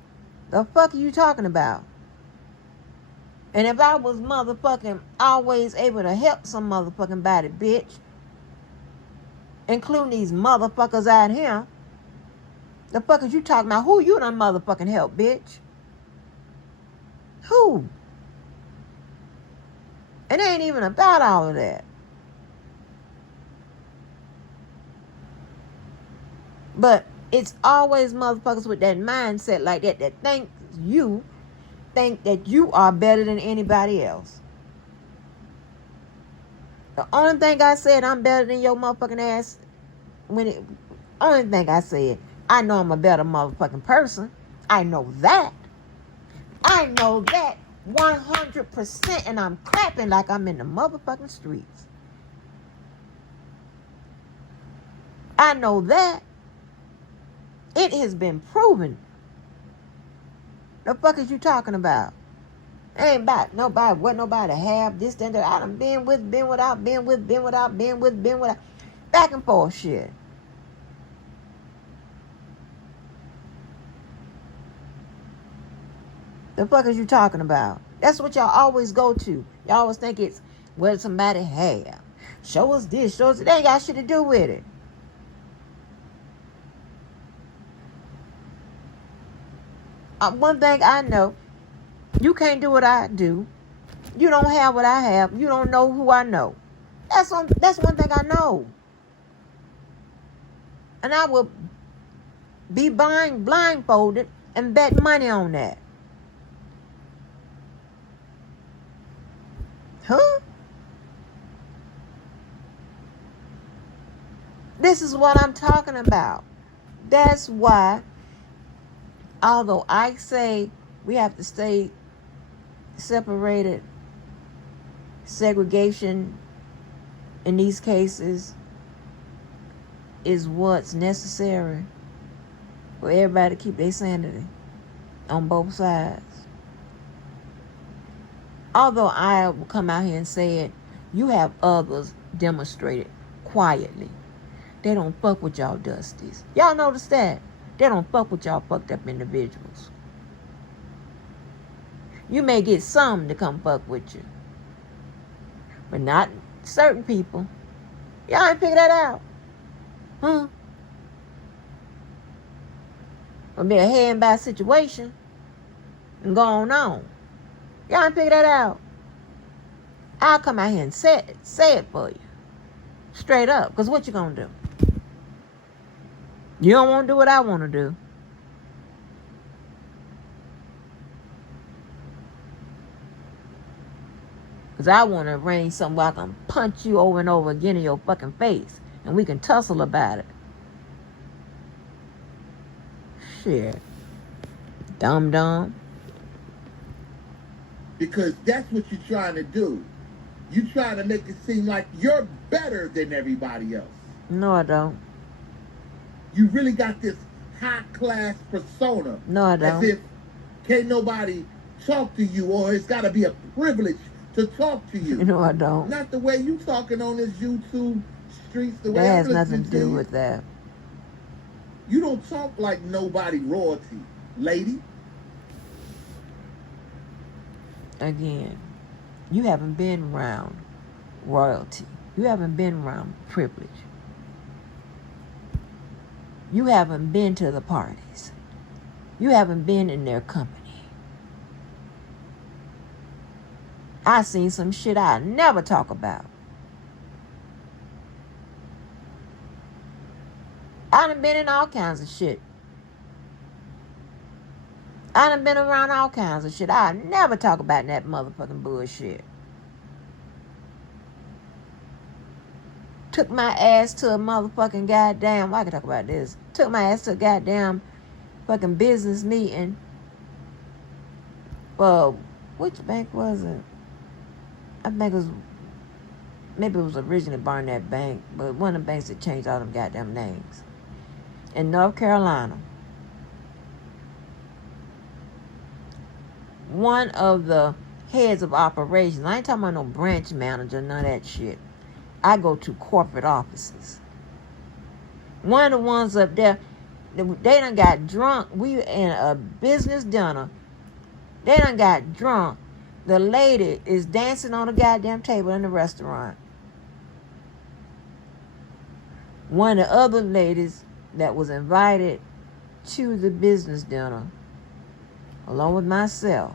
The fuck are you talking about? And if I was motherfucking always able to help some motherfucking body, bitch, including these motherfuckers out here, the fuck is you talking about? Who you done motherfucking help, bitch? Who? It ain't even about all of that. But it's always motherfuckers with that mindset like that think that you are better than anybody else. The only thing I said I'm better than your motherfucking ass only thing I said, I know I'm a better motherfucking person. I know that. 100%, and I'm clapping like I'm in the motherfucking streets. I know that. It has been proven. The fuck is you talking about? Ain't about nobody, what nobody have, this, that, that. I done been with, been without, been with, been without, been with, been without. Back and forth shit. The fuck is you talking about? That's what y'all always go to. Y'all always think it's what somebody have. Show us this, show us that. They ain't got shit to do with it. One thing I know, you can't do what I do. You don't have what I have. You don't know who I know. That's one thing I know. And I will be buying blindfolded and bet money on that. Huh? This is what I'm talking about. That's why, although I say we have to stay separated, segregation in these cases is what's necessary for everybody to keep their sanity on both sides. Although I will come out here and say it, you have others demonstrated quietly. They don't fuck with y'all dusties. Y'all notice that? They don't fuck with y'all fucked up individuals. You may get some to come fuck with you, but not certain people. Y'all ain't figure that out. Huh? It'll be a head and back situation and go on. Y'all ain't figure that out. I'll come out here and say it for you. Straight up. Because what you gonna do? You don't want to do what I want to do. Because I want to arrange something where I can punch you over and over again in your fucking face. And we can tussle about it. Shit. Dumb. Because that's what you're trying to do. You're trying to make it seem like you're better than everybody else. No, I don't. You really got this high-class persona. No, I don't. As if can't nobody talk to you, or it's got to be a privilege to talk to you. No, I don't. Not the way you talking on this YouTube streets, the way That I'm has nothing listening to do you. with that. You don't talk like nobody royalty, lady. Again, you haven't been around royalty. You haven't been around privilege. You haven't been to the parties. You haven't been in their company. I seen some shit I never talk about. I done been in all kinds of shit. I done been around all kinds of shit. I never talk about that motherfucking bullshit. Took my ass to a motherfucking goddamn, I can talk about this. Took my ass to a goddamn fucking business meeting. Well, which bank was it? I think it was, maybe it was originally Barnett Bank, but one of the banks that changed all them goddamn names. In North Carolina. One of the heads of operations, I ain't talking about no branch manager, none of that shit. I go to corporate offices. One of the ones up there, they done got drunk. We in a business dinner. They done got drunk. The lady is dancing on the goddamn table in the restaurant. One of the other ladies that was invited to the business dinner, along with myself,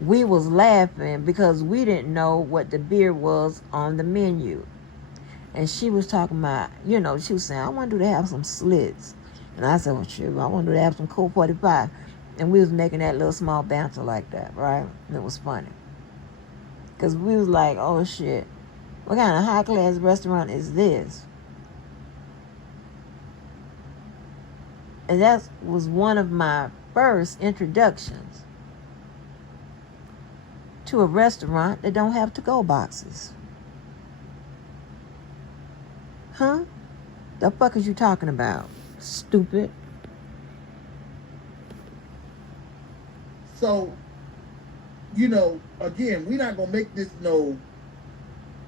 we was laughing because we didn't know what the beer was on the menu. And she was talking about, she was saying, I want to have some slits. And I said, well, shit, I want to have some Colt 45. And we was making that little small banter like that, right? And it was funny. Because we was like, oh, shit, what kind of high-class restaurant is this? And that was one of my first introductions to a restaurant that don't have to-go boxes. Huh? The fuck is you talking about? Stupid. So, again, we're not going to make this no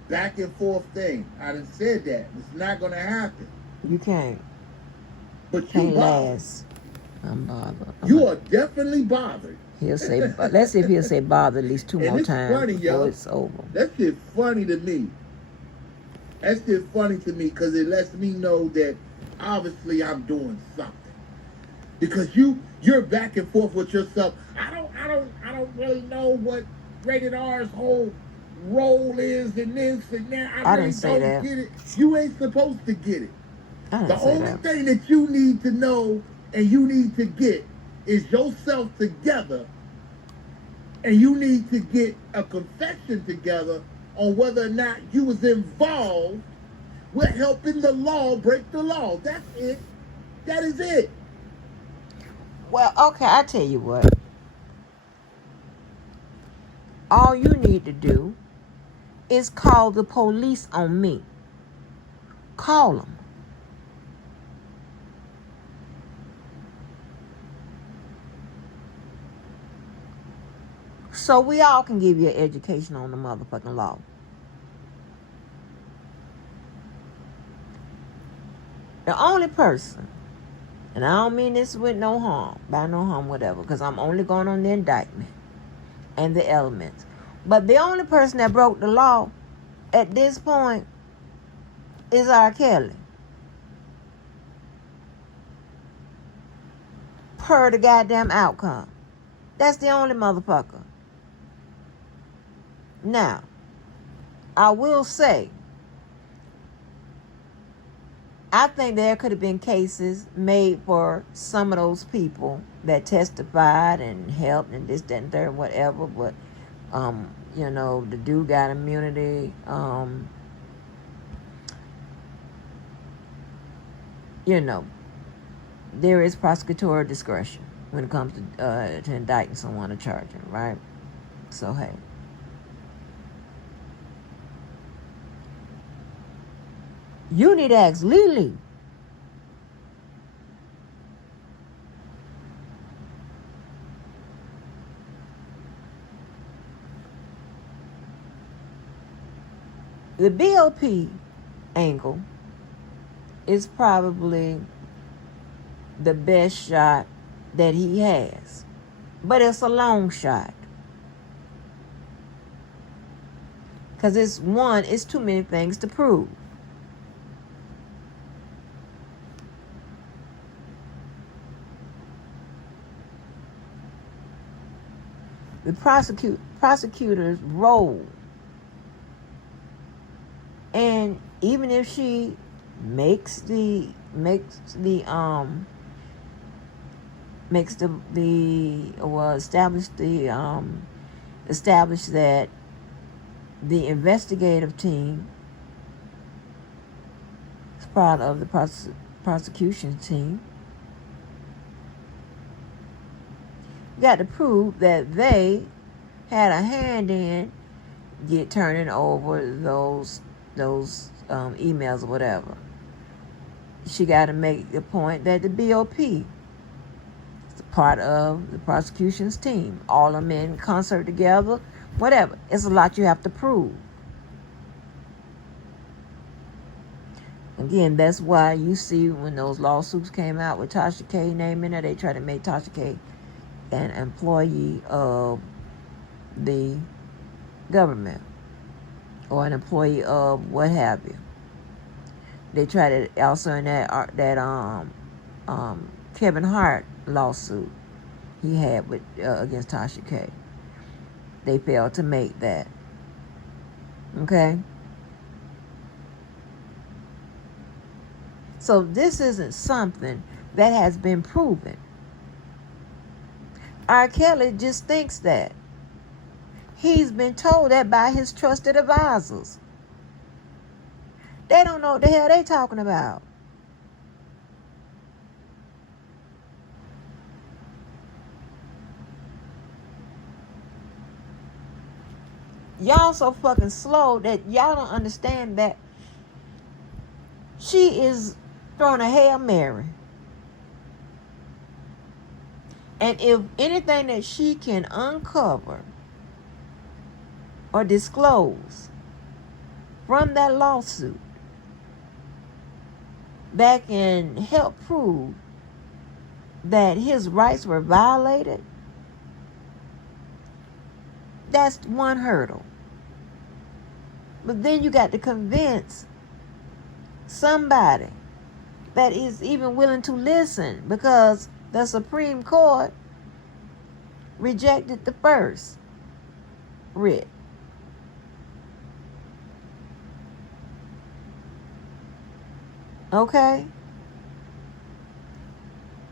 back and forth thing. I done said that. It's not going to happen. You can't. But you Can't bothered. last. I'm bothered. You are definitely bothered. He'll say, let's see if he'll say bother at least two And more it's times funny, before yo. it's over. That shit funny to me. That shit funny to me because it lets me know that obviously I'm doing something. Because you're back and forth with yourself. I don't really know what Rated R's whole role is in this and that. I really didn't say don't that. get it. You ain't supposed to get it. I The didn't say only that. thing that you need to know and you need to get is yourself together, and you need to get a confession together on whether or not you was involved with helping the law break the law. That's it. That is it. Well, okay, I tell you what. All you need to do is call the police on me. Call them. So we all can give you an education on the motherfucking law. The only person, and I don't mean this with no harm, by no harm, whatever, because I'm only going on the indictment and the elements. But the only person that broke the law at this point is R. Kelly. Per the goddamn outcome. That's the only motherfucker. Now, I will say, I think there could have been cases made for some of those people that testified and helped and this, that, and third, whatever. But, the dude got immunity. There is prosecutorial discretion when it comes to indicting someone or charging, right? So, hey. You need to ask Lily. The BOP angle is probably the best shot that he has. But it's a long shot. Because it's too many things to prove. The prosecutor's role, and even if she establish that the investigative team is part of the prosecution team, you got to prove that they had a hand in turning over those emails or whatever. She got to make the point that the BOP is part of the prosecution's team. All of them in concert together, whatever. It's a lot you have to prove. Again, that's why you see when those lawsuits came out with Tasha K name in it, they tried to make Tasha K an employee of the government or an employee of what have you. They tried to also in that Kevin Hart lawsuit he had with against Tasha K. They failed to make that. Okay? So this isn't something that has been proven. R. Kelly just thinks that. He's been told that by his trusted advisors. They don't know what the hell they talking about. Y'all so fucking slow that y'all don't understand that she is throwing a Hail Mary. And if anything that she can uncover or disclose from that lawsuit that can help prove that his rights were violated, that's one hurdle. But then you got to convince somebody that is even willing to listen, because the Supreme Court rejected the first writ. Okay?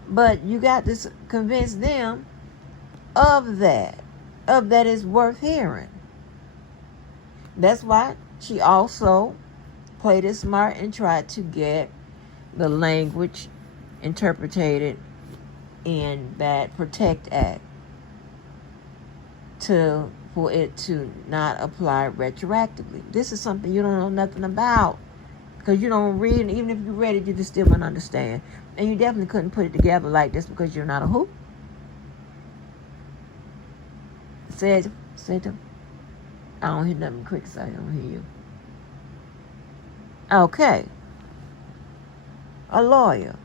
But you got to convince them of that is worth hearing. That's why she also played it smart and tried to get the language interpreted in that PROTECT Act for it to not apply retroactively. This is something you don't know nothing about, because you don't read, and even if you read it, you just still wouldn't understand. And you definitely couldn't put it together like this because you're not a who? Say it to them. I don't hear nothing quick, so I don't hear you. Okay. a lawyer,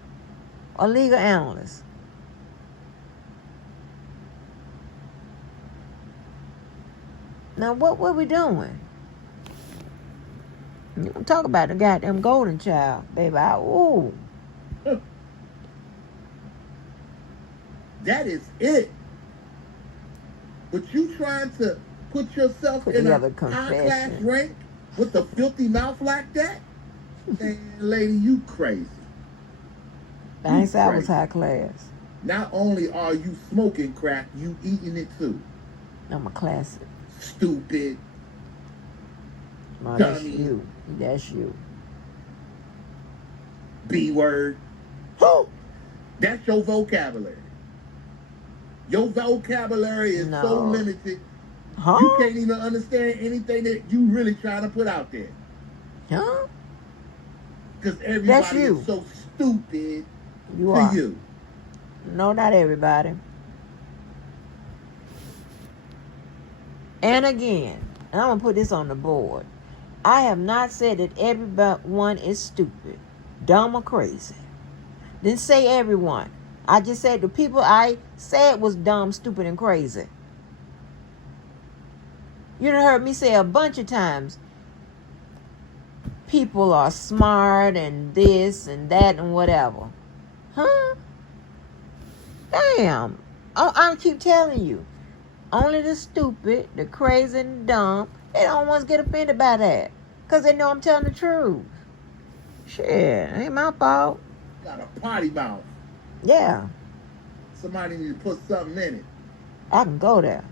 a legal analyst. Now, what we doing? You can talk about the goddamn golden child, baby. Ooh. That is it. But you trying to put yourself in a high-class rank with a filthy mouth like that? Man, lady, you crazy. I ain't say I was high class. Not only are you smoking crack, you eating it too. I'm a classic. Stupid. No, that's you. That's you. B-word. Who? That's your vocabulary. Your vocabulary is so limited. Huh? You can't even understand anything that you really trying to put out there. Huh? Because everybody is so stupid to you. No, not everybody. And again, and I'm going to put this on the board. I have not said that everyone is stupid, dumb, or crazy. Didn't say everyone. I just said the people I said was dumb, stupid, and crazy. You done heard me say a bunch of times, people are smart and this and that and whatever. Huh? Damn. I keep telling you. Only the stupid, the crazy, and the dumb, they don't want to get offended by that. Because they know I'm telling the truth. Shit, ain't my fault. Got a potty mouth. Yeah. Somebody need to put something in it. I can go there.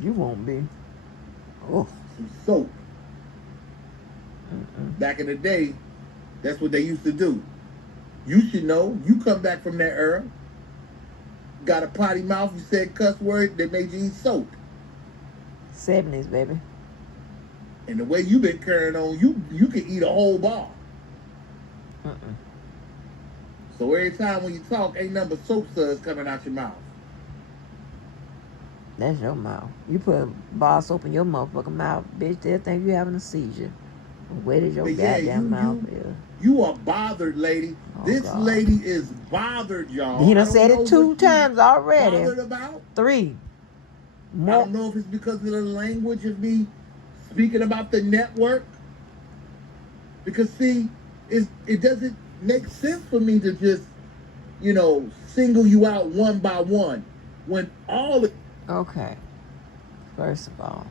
You won't be. Oh. Some soap. Back in the day, that's what they used to do. You should know. You come back from that era. Got a potty mouth, you said cuss word, they made you eat soap. 70s, baby. And the way you been carrying on, you can eat a whole bar. So every time when you talk, ain't nothing but soap suds coming out your mouth. That's your mouth. You put a bar of soap in your motherfucking mouth, bitch, they'll think you having a seizure. Where did your goddamn mouth is? You are bothered, lady. Oh, this lady is bothered, y'all. You done said it 2 times already. Bothered about? 3. More. I don't know if it's because of the language of me speaking about the network. Because, see, it doesn't make sense for me to just, single you out one by one when all... Okay. First of all,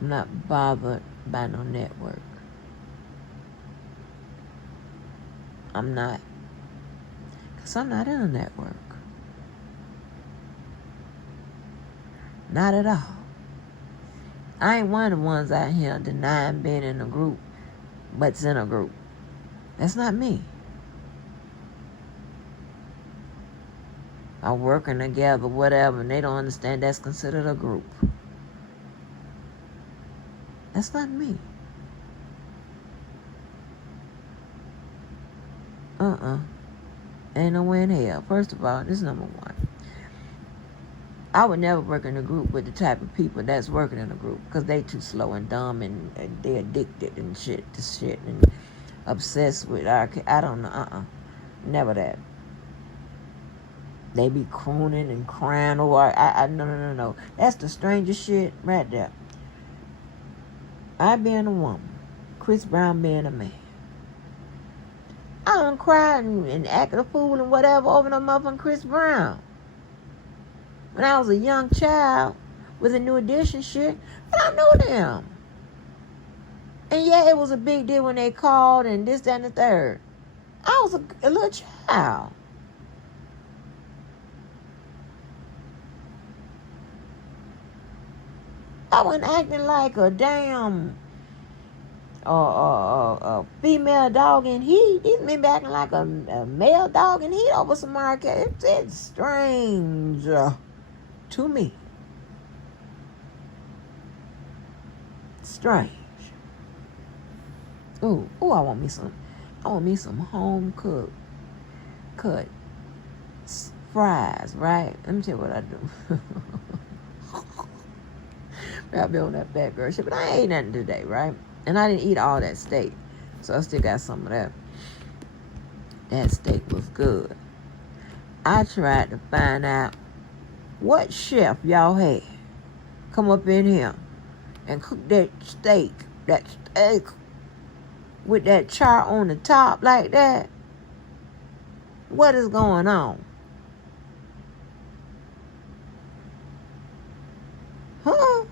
I'm not bothered by no network. I'm not. Because I'm not in a network. Not at all. I ain't one of the ones out here denying being in a group, but's in a group. That's not me. Are working together, whatever, and they don't understand that's considered a group. That's not me. Ain't no way in hell. First of all, this is number 1. I would never work in a group with the type of people that's working in a group because they too slow and dumb and they're addicted and shit to shit and obsessed with I don't know. Never that. They be crooning and crying or no. That's the strangest shit right there. I being a woman, Chris Brown being a man. I done cried and acted a fool and whatever over no motherfucking Chris Brown. When I was a young child with a New Edition shit, but I know them. And yeah, it was a big deal when they called and this, that, and the third. I was a little child. I wasn't acting like a damn female dog in heat. He's been acting like a male dog in heat over some market. It's strange to me. Strange. Ooh, I want me some home cut fries, right? Let me tell you what I do. I'll be on that bad girl shit, but I ain't nothing today, right? And I didn't eat all that steak. So I still got some of that. That steak was good. I tried to find out what chef y'all had come up in here and cook that steak with that char on the top like that. What is going on? Huh?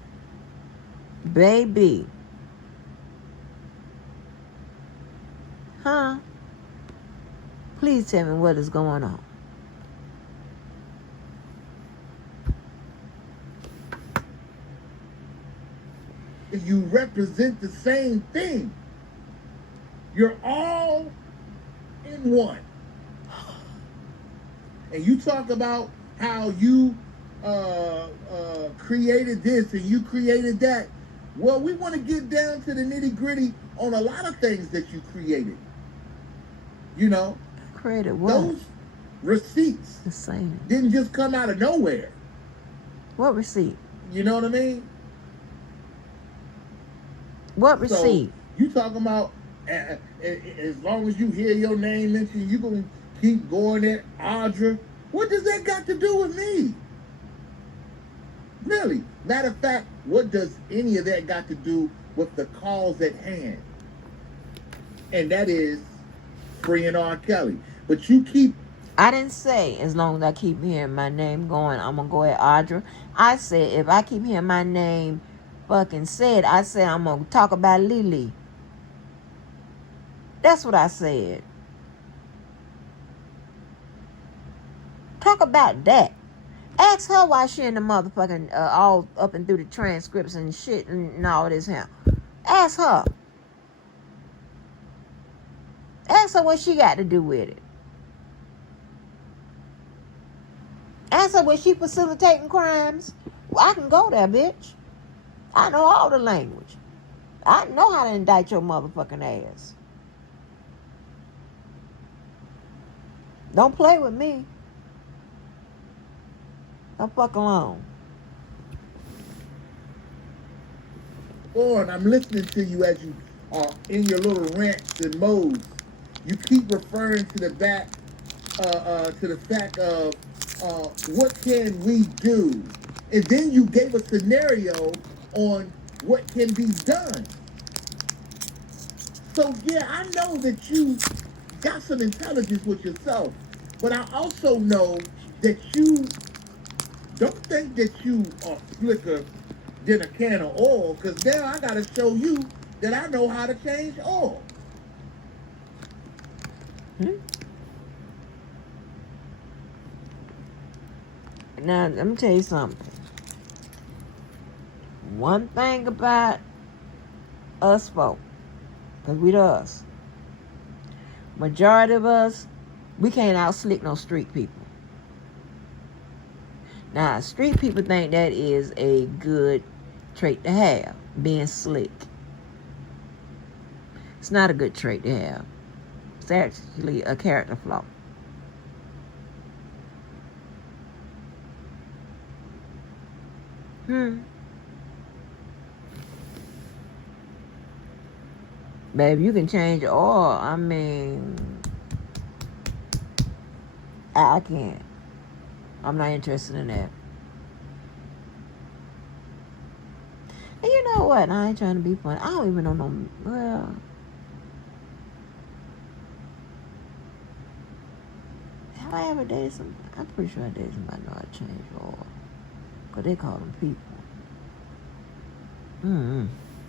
Baby. Huh? Please tell me what is going on. You represent the same thing. You're all in one. And you talk about how you created this and you created that. Well, we want to get down to the nitty gritty on a lot of things that you created. You know, Created what? those receipts The same. didn't just come out of nowhere. What receipt? You know what I mean? What receipt? So you talking about as long as you hear your name mentioned, you gonna keep going at Audra. What does that got to do with me? Really? Matter of fact, what does any of that got to do with the cause at hand? And that is freeing R. Kelly. But you keep... I didn't say as long as I keep hearing my name going, I'm going to go at Audra. I said if I keep hearing my name fucking said, I said I'm going to talk about Lily. That's what I said. Talk about that. Ask her why she in the motherfucking all up and through the transcripts and shit and all this here. Ask her. Ask her what she got to do with it. Ask her was she facilitating crimes? Well, I can go there, bitch. I know all the language. I know how to indict your motherfucking ass. Don't play with me. Don't fuck alone. Oh, and I'm listening to you as you are in your little rants and modes. You keep referring to the fact of what can we do, and then you gave a scenario on what can be done. So yeah, I know that you got some intelligence with yourself, but I also know that you don't think that you are slicker than a can of oil, because now I got to show you that I know how to change oil. Now, let me tell you something. One thing about us folk, because we the us, majority of us, we can't out-slick no street people. Now, street people think that is a good trait to have, being slick. It's not a good trait to have. It's actually a character flaw. Babe, you can change oil. I mean, I can't. I'm not interested in that. And you know what? I ain't trying to be funny. I don't even know no. Well, have I ever dated some? I'm pretty sure I dated somebody know how to change oil. Because they call them people.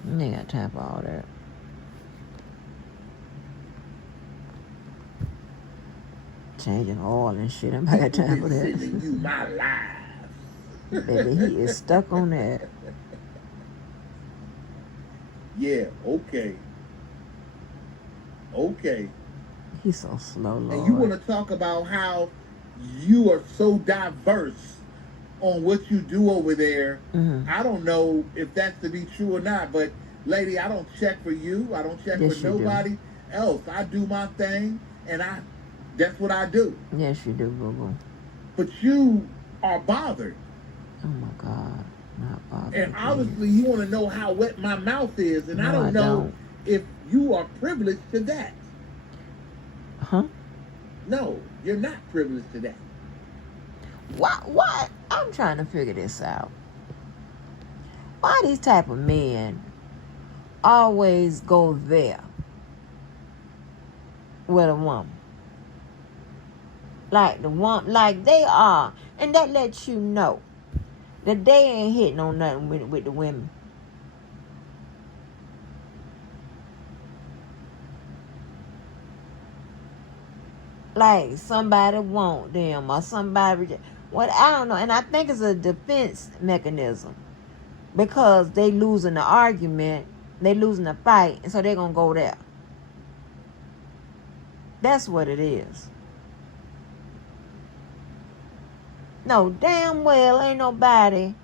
They ain't got time for all that. Changing oil and shit. I got time for that. Sending you my life. Baby, he is stuck on that. Yeah, okay. Okay. He's so slow, Lord. And you want to talk about how you are so diverse on what you do over there. I don't know if that's to be true or not, but lady, I don't check for you. I don't check for nobody else. I do my thing, and that's what I do. Yes, you do, boo-boo. But you are bothered. Oh, my God. And obviously you want to know how wet my mouth is, and I don't know if you are privileged to that. Huh? No, you're not privileged to that. Why? I'm trying to figure this out. Why these type of men always go there with a woman? Like the woman, like they are, and that lets you know that they ain't hitting on nothing with the women. Like somebody want them or somebody, what, I don't know. And I think it's a defense mechanism because they losing the argument, they losing the fight, and so they're gonna go there. That's what it is. No, damn well ain't nobody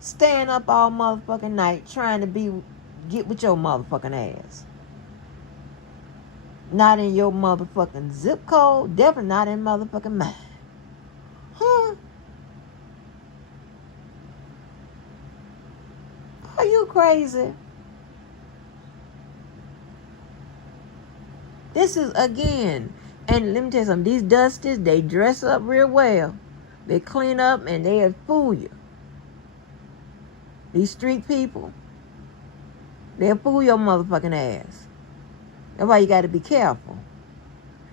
staying up all motherfucking night trying to get with your motherfucking ass. Not in your motherfucking zip code. Definitely not in motherfucking mine. Huh? Are you crazy? This is, again, and let me tell you something. These dusties, they dress up real well. They clean up and they'll fool you. These street people, they'll fool your motherfucking ass. That's why you got to be careful.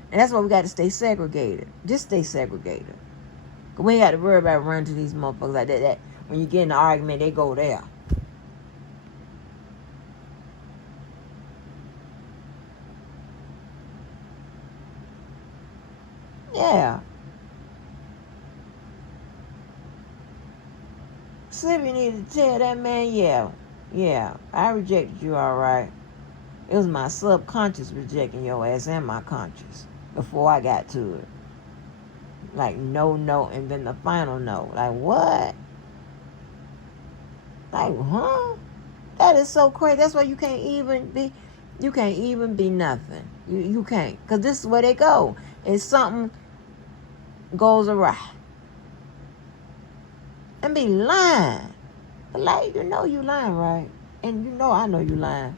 And that's why we got to stay segregated. Just stay segregated. Because we ain't got to worry about running to these motherfuckers like that. When you get in an argument, they go there. Yeah. Slippy need to tell that man, yeah, I rejected you, all right. It was my subconscious rejecting your ass and my conscious before I got to it. Like, no, and then the final no. Like, what? Like, huh? That is so crazy. That's why you can't even be nothing. You can't. Because this is where they go. If something goes awry. And be lying. Like, you know you lying, right? And you know I know you lying.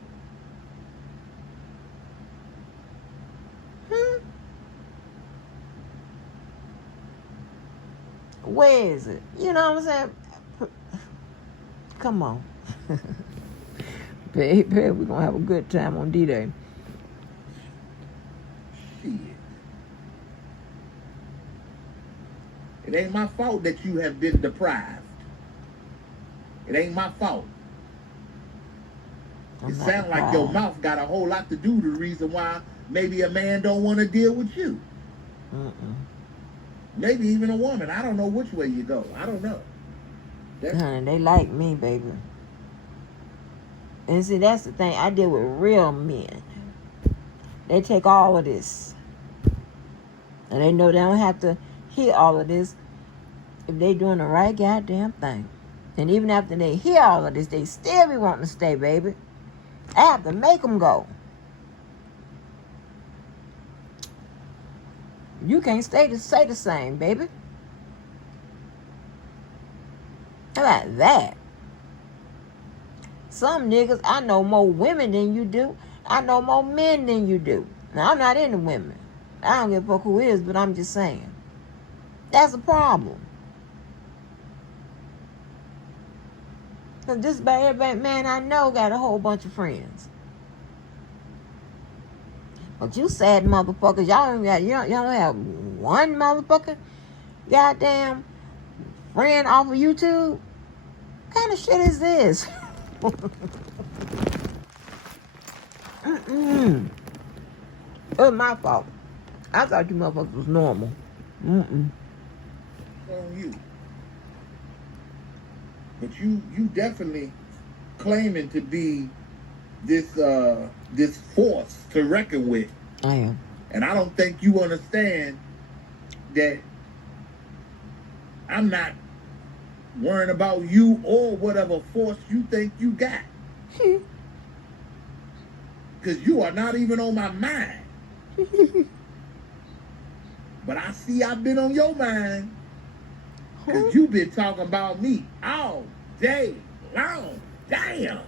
Where is it? You know what I'm saying? Come on. Baby, we're going to have a good time on D-Day. Shit. It ain't my fault that you have been deprived. It ain't my fault. It sounds like your mouth got a whole lot to do with the reason why maybe a man don't want to deal with you. Maybe even a woman. I don't know which way you go. I don't know. Honey, they like me, baby. And see, that's the thing. I deal with real men. They take all of this. And they know they don't have to hear all of this if they doing the right goddamn thing. And even after they hear all of this, they still be wanting to stay, baby. I have to make them go. You can't stay to say the same, baby. How about that? Some niggas, I know more women than you do. I know more men than you do. Now, I'm not into women. I don't give a fuck who is, but I'm just saying. That's a problem. Because just about every man I know got a whole bunch of friends. But you sad motherfuckers, y'all don't have one motherfucker goddamn friend off of YouTube? What kind of shit is this? It was my fault. I thought you motherfuckers was normal. On you. But you definitely claiming to be this force to reckon with. I am. And I don't think you understand that I'm not worrying about you or whatever force you think you got. Because you are not even on my mind. But I see I've been on your mind. Because you been talking about me all day long. Damn.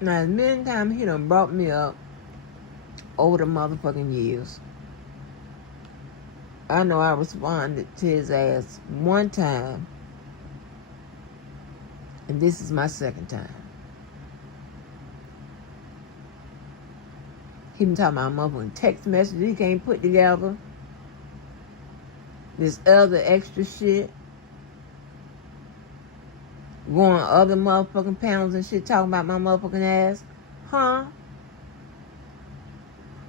Now, as many times he done brought me up over the motherfucking years. I know I responded to his ass one time, and this is my second time. He been talking about motherfucking text messages he can't put together. This other extra shit. Going to other motherfucking panels and shit talking about my motherfucking ass. Huh?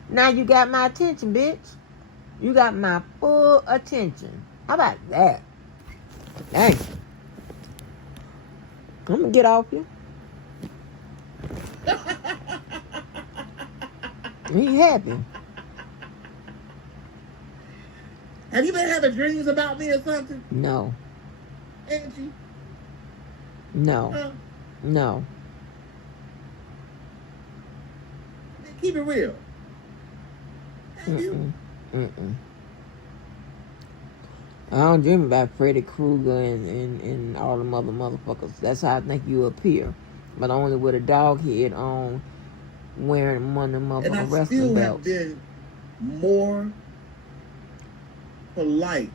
Now you got my attention, bitch. You got my full attention. How about that? Dang. I'm gonna get off you. You happy? Have you been having dreams about me or something? No. Angie? No. Huh? No. Keep it real. Have you? I don't dream about Freddy Krueger and all the motherfuckers. That's how I think you appear. But only with a dog head on, wearing one of them And I motherfucking wrestling still have belts. been more polite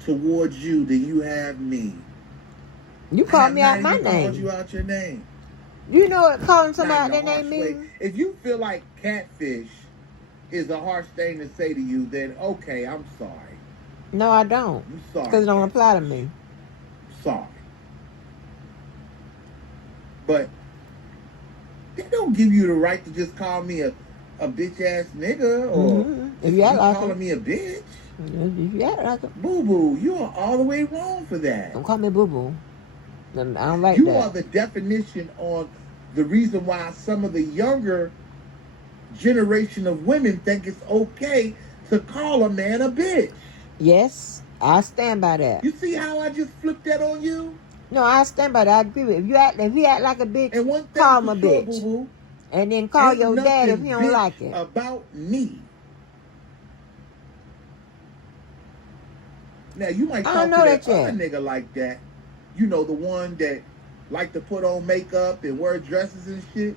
towards you than you have me. You called me out I my have not even called name. you out your name. You know what calling Not somebody out in a their harsh name way. means? If you feel like catfish is a harsh thing to say to you, then okay, I'm sorry. No, I don't. I'm sorry. Because it don't apply to me. Sorry. But they don't give you the right to just call me a bitch ass nigga or If you act like calling it. me a bitch. If you act like it. Boo boo, you are all the way wrong for that. Don't call me boo boo. I don't like You that. are the definition on the reason why some of the younger generation of women think it's okay to call a man a bitch. Yes, I stand by that. You see how I just flipped that on you? No, I stand by that. I agree with it. If he act like a bitch, And one thing call him for a sure, bitch. boo-boo, And then call ain't your dad if nothing he don't bitch like it. about me. Now you might I talk don't to know that that other yet. nigga like that. You know, the one that like to put on makeup and wear dresses and shit.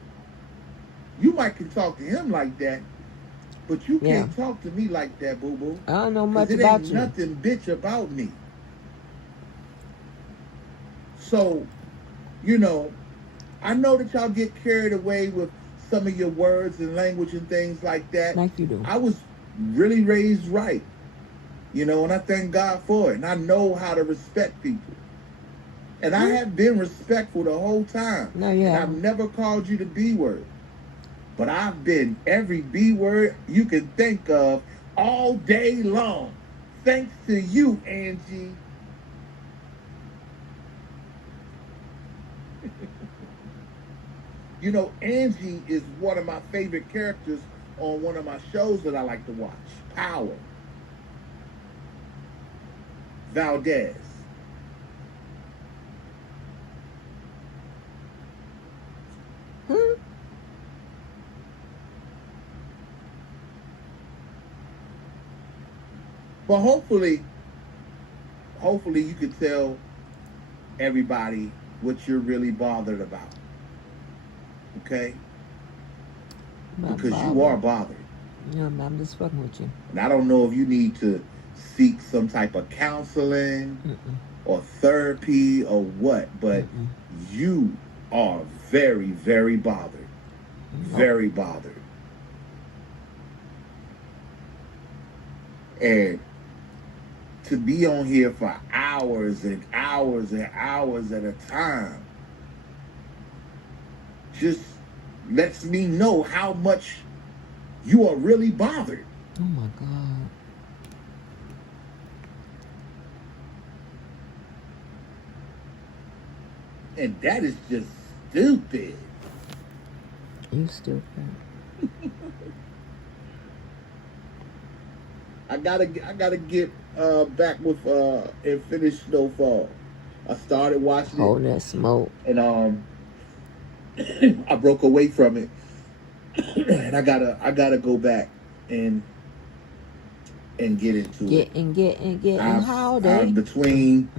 You might can talk to him like that, but you Yeah. can't talk to me like that, boo boo. I don't know much It about ain't you. nothing bitch about me. So, you know, I know that y'all get carried away with some of your words and language and things like that. Like you do. I was really raised right, you know, and I thank God for it. And I know how to respect people. And I have been respectful the whole time. No, you and haven't. I've never called you the B word. But I've been every B word you can think of all day long. Thanks to you, Angie. You know, Angie is one of my favorite characters on one of my shows that I like to watch. Power. Valdez. But hopefully you can tell everybody what you're really bothered about. Okay? Because you are bothered. Yeah, I'm just fucking with you. And I don't know if you need to seek some type of counseling or therapy or what, but you are very, very bothered. Very bothered. And to be on here for hours and hours and hours at a time just lets me know how much you are really bothered. Oh my God. And that is just stupid. You stupid. I gotta get back with and finish Snowfall. I started watching Holding that smoke. And I broke away from it. And I gotta go back and and get into it. Getting I've howdy. between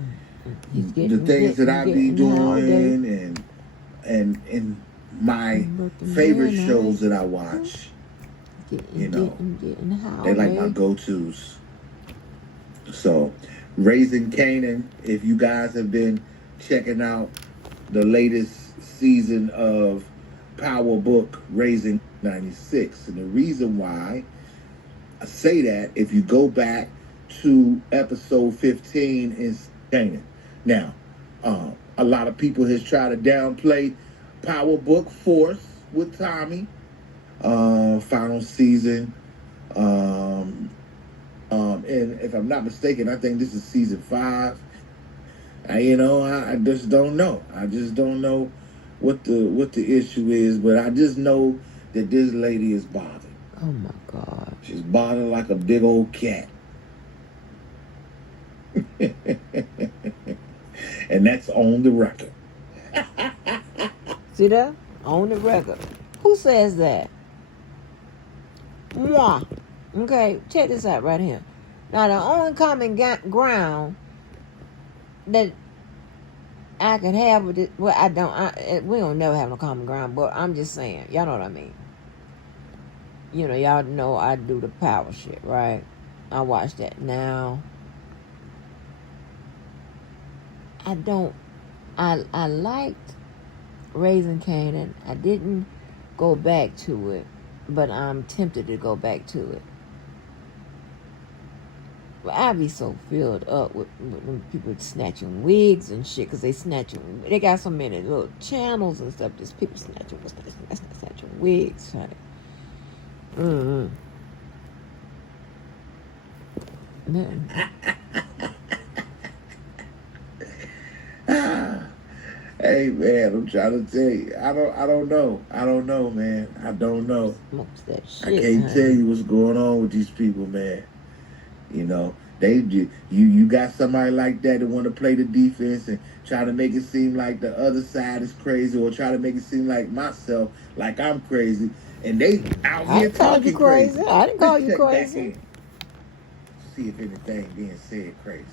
He's the things that I be howdy. doing and my Looking favorite very shows nice. that I watch, Getting howdy. they like my go-tos. So, Raising Canaan, if you guys have been checking out the latest season of Power Book Raising 96, and the reason why I say that, if you go back to episode 15 in Canaan. Now, a lot of people has tried to downplay Power Book Force with Tommy, final season. And if I'm not mistaken, I think this is season 5. I just don't know. I just don't know what the issue is, but I just know that this lady is bothered. Oh my God. She's bothered like a big old cat. And that's on the record. See that? On the record. Who says that? Moi. Okay, check this out right here. Now, the only common ground that I can have with it, well, we don't never have no common ground, but I'm just saying, y'all know what I mean. Y'all know I do the power shit, right? I watch that now. I liked Raising Canaan. I didn't go back to it, but I'm tempted to go back to it. But I be so filled up with people snatching wigs and shit, because they got so many little channels and stuff, just people snatching wigs. Right? Man. Hey man, I'm trying to tell you, I don't know, man. I don't know. Smokes that shit. I can't tell you what's going on with these people, man. You got somebody like that want to play the defense and try to make it seem like the other side is crazy, or try to make it seem like myself, like I'm crazy, and they out here talking crazy. I didn't call you crazy. See if anything being said crazy.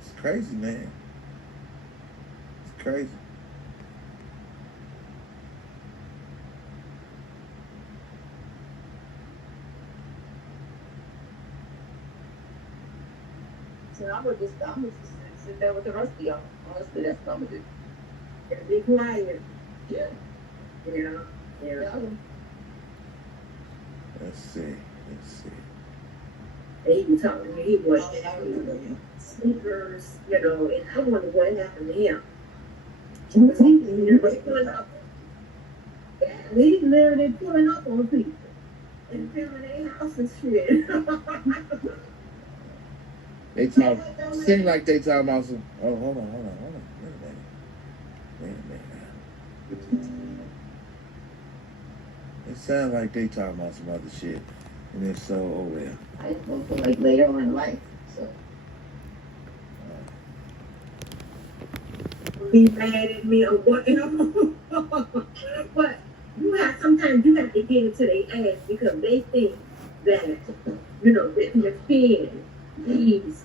It's crazy, man. It's crazy. So I'm gonna just sit there with the rest of y'all. Honestly, that's what I'm gonna do. And be quiet. Yeah. Yeah. Let's see. And he was talking to me, he was sneakers, and I wonder what happened to him. Because he pulling up. And he's literally pulling up on people and filming their house and shit. They seem like they talking about some. Oh, hold on. Wait a minute. It sounds like they talking about some other shit. And if so, oh well. I just don't feel like later on in life, so. Be mad at me or whatever. But sometimes you have to get into their ass because they think that, they can defend these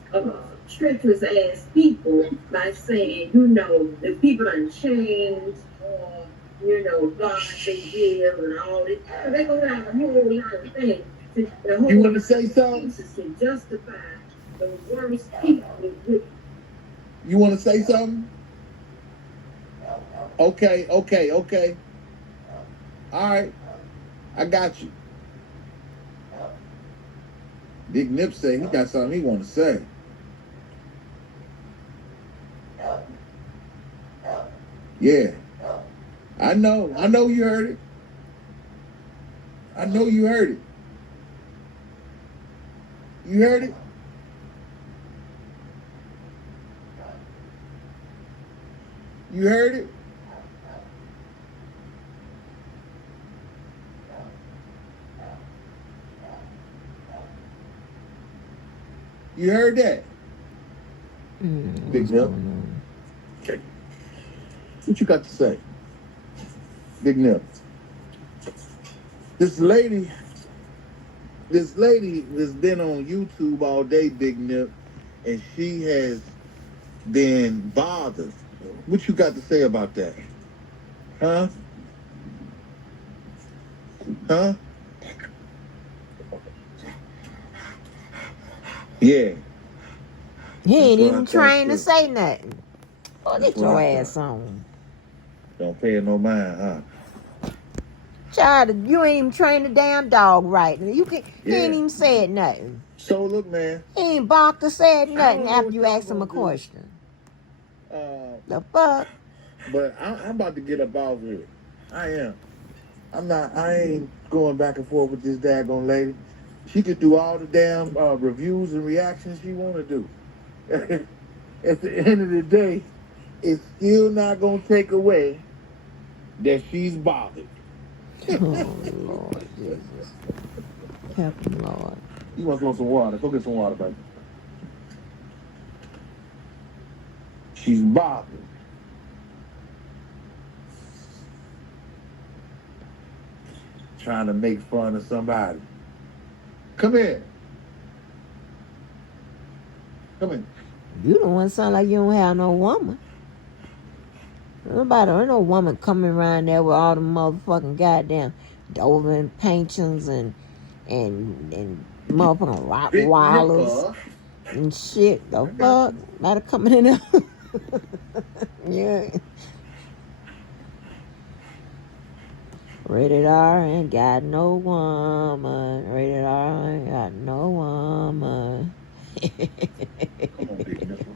treacherous ass people by saying, the people done changed, or, God they give and all this. They're going to have a whole lot of things. You want to say something? To justify the worst people with. You want to say something? Okay. All right. I got you. Big Nip say he got something he want to say. Yeah. I know you heard it. I know you heard it. You heard it? You heard it? You heard that? Big Nip. Okay. What you got to say? Big Nip. This lady that's been on YouTube all day, Big Nip, and she has been bothered. What you got to say about that? Huh? Huh? Yeah. He ain't what I even thought, trained to too. say nothing. Oh, That's get what your I ass thought. on. Don't pay her no mind, huh? Child, you ain't even trained the damn dog right. He ain't Yeah. even said nothing. So look, man, He ain't barked or said I nothing don't know after what you y'all asked him a gonna do. question. Uh, The fuck? but I'm about to get up off here. I am. I ain't going back and forth with this daggone lady. She could do all the damn reviews and reactions she want to do. At the end of the day, it's still not going to take away that she's bothered. Oh, Lord Jesus. Help him, Lord. You must want some water. Go get some water, baby. She's bothered. Trying to make fun of somebody. Come here. Come in. You the one sound like you don't have no woman. Nobody, ain't no woman coming around there with all the motherfucking goddamn Dover pensions and motherfucking Big Rottweilers nipper. and shit. The I got fuck? you. Matter coming in there. Yeah. Rated R ain't got no woman. Rated R ain't got no woman. Come on, big nipper.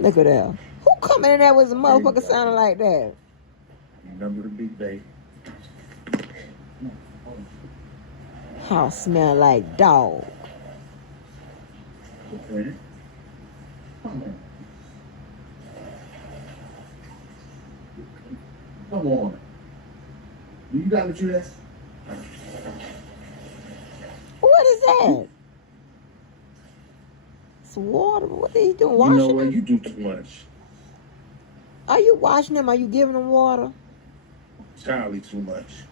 Look at that. Who coming in there with a There you motherfucker go. sounding like that? Remember the big day. House smell like dog. Okay. Come on. Come on. You got what you asked? What is that? It's water. What are you doing? You know Washing what? him? You do too much. Are you washing him? Are you giving him water? Charlie too much.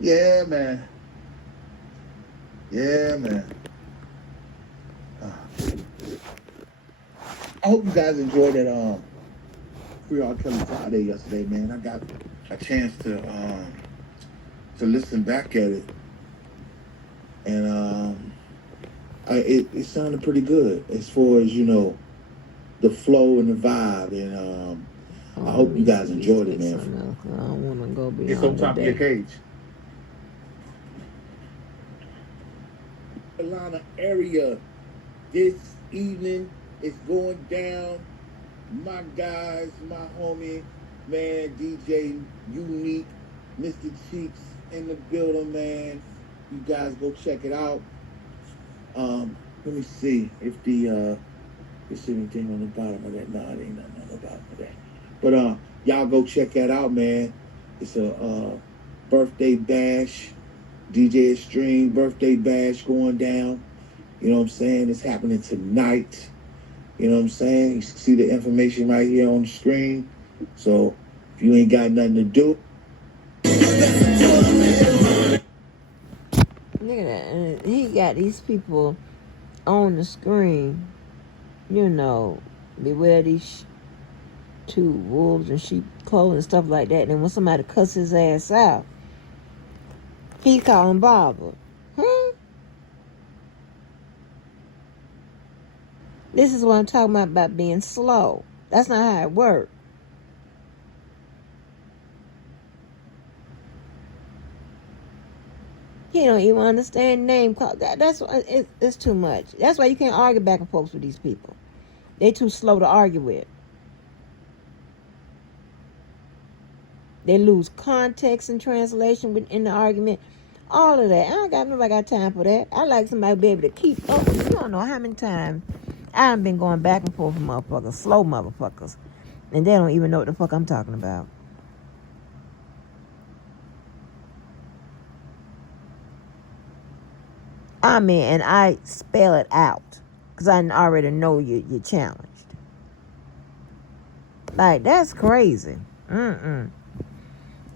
Yeah, man. Yeah, man. I hope you guys enjoyed that Free R. Kelly Friday yesterday, man. I got a chance to listen back at it, and it sounded pretty good as far as the flow and the vibe, and I hope you guys enjoyed it, man. I don't want to go It's on beyond top of your today. cage. Atlanta area this evening is going down. My guys, my homie, man, DJ Unique, Mr. Cheeks in the building, man. You guys go check it out. Let me see if there's anything on the bottom of that. No, it ain't nothing on the bottom of that. But y'all go check that out, man. It's a birthday bash, DJ Extreme birthday bash going down. You know what I'm saying? It's happening tonight. You know what I'm saying? You see the information right here on the screen. So if you ain't got nothing to do. Look at that. And he got these people on the screen. Beware these two wolves and sheep clothing and stuff like that. And then when somebody cuss his ass out, he calling Barbara. This is what I'm talking about being slow. That's not how it works. He don't even understand name call. That's it's too much. That's why you can't argue back and forth with these people. They too slow to argue with. They lose context and translation within the argument. All of that. Nobody got time for that. I like somebody to be able to keep up. You don't know how many times I've been going back and forth with motherfuckers, slow motherfuckers. And they don't even know what the fuck I'm talking about. And I spell it out. because I already know you're challenged. Like, that's crazy.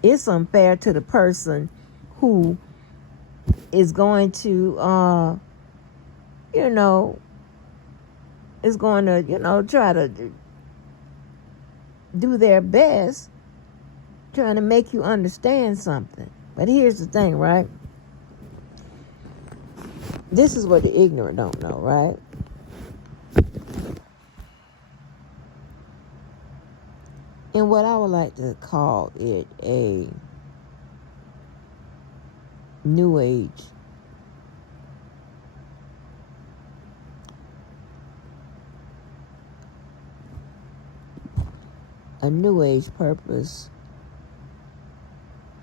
It's unfair to the person who is going to, is going to, try to do their best trying to make you understand something. But here's the thing, right? This is what the ignorant don't know, right? And what I would like to call it a new age purpose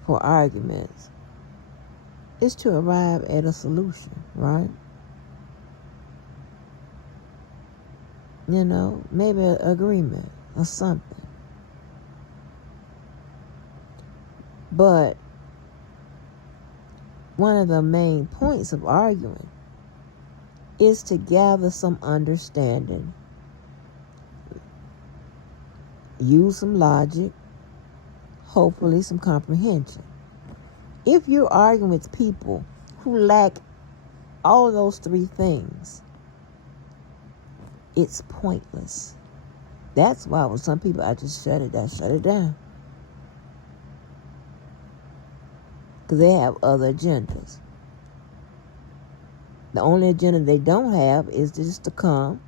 for arguments is to arrive at a solution, right? Maybe an agreement or something. But one of the main points of arguing is to gather some understanding, use some logic, hopefully some comprehension. If you're arguing with people who lack all of those three things, it's pointless. That's why with some people I just shut it down. Because they have other agendas. The only agenda they don't have is just to come,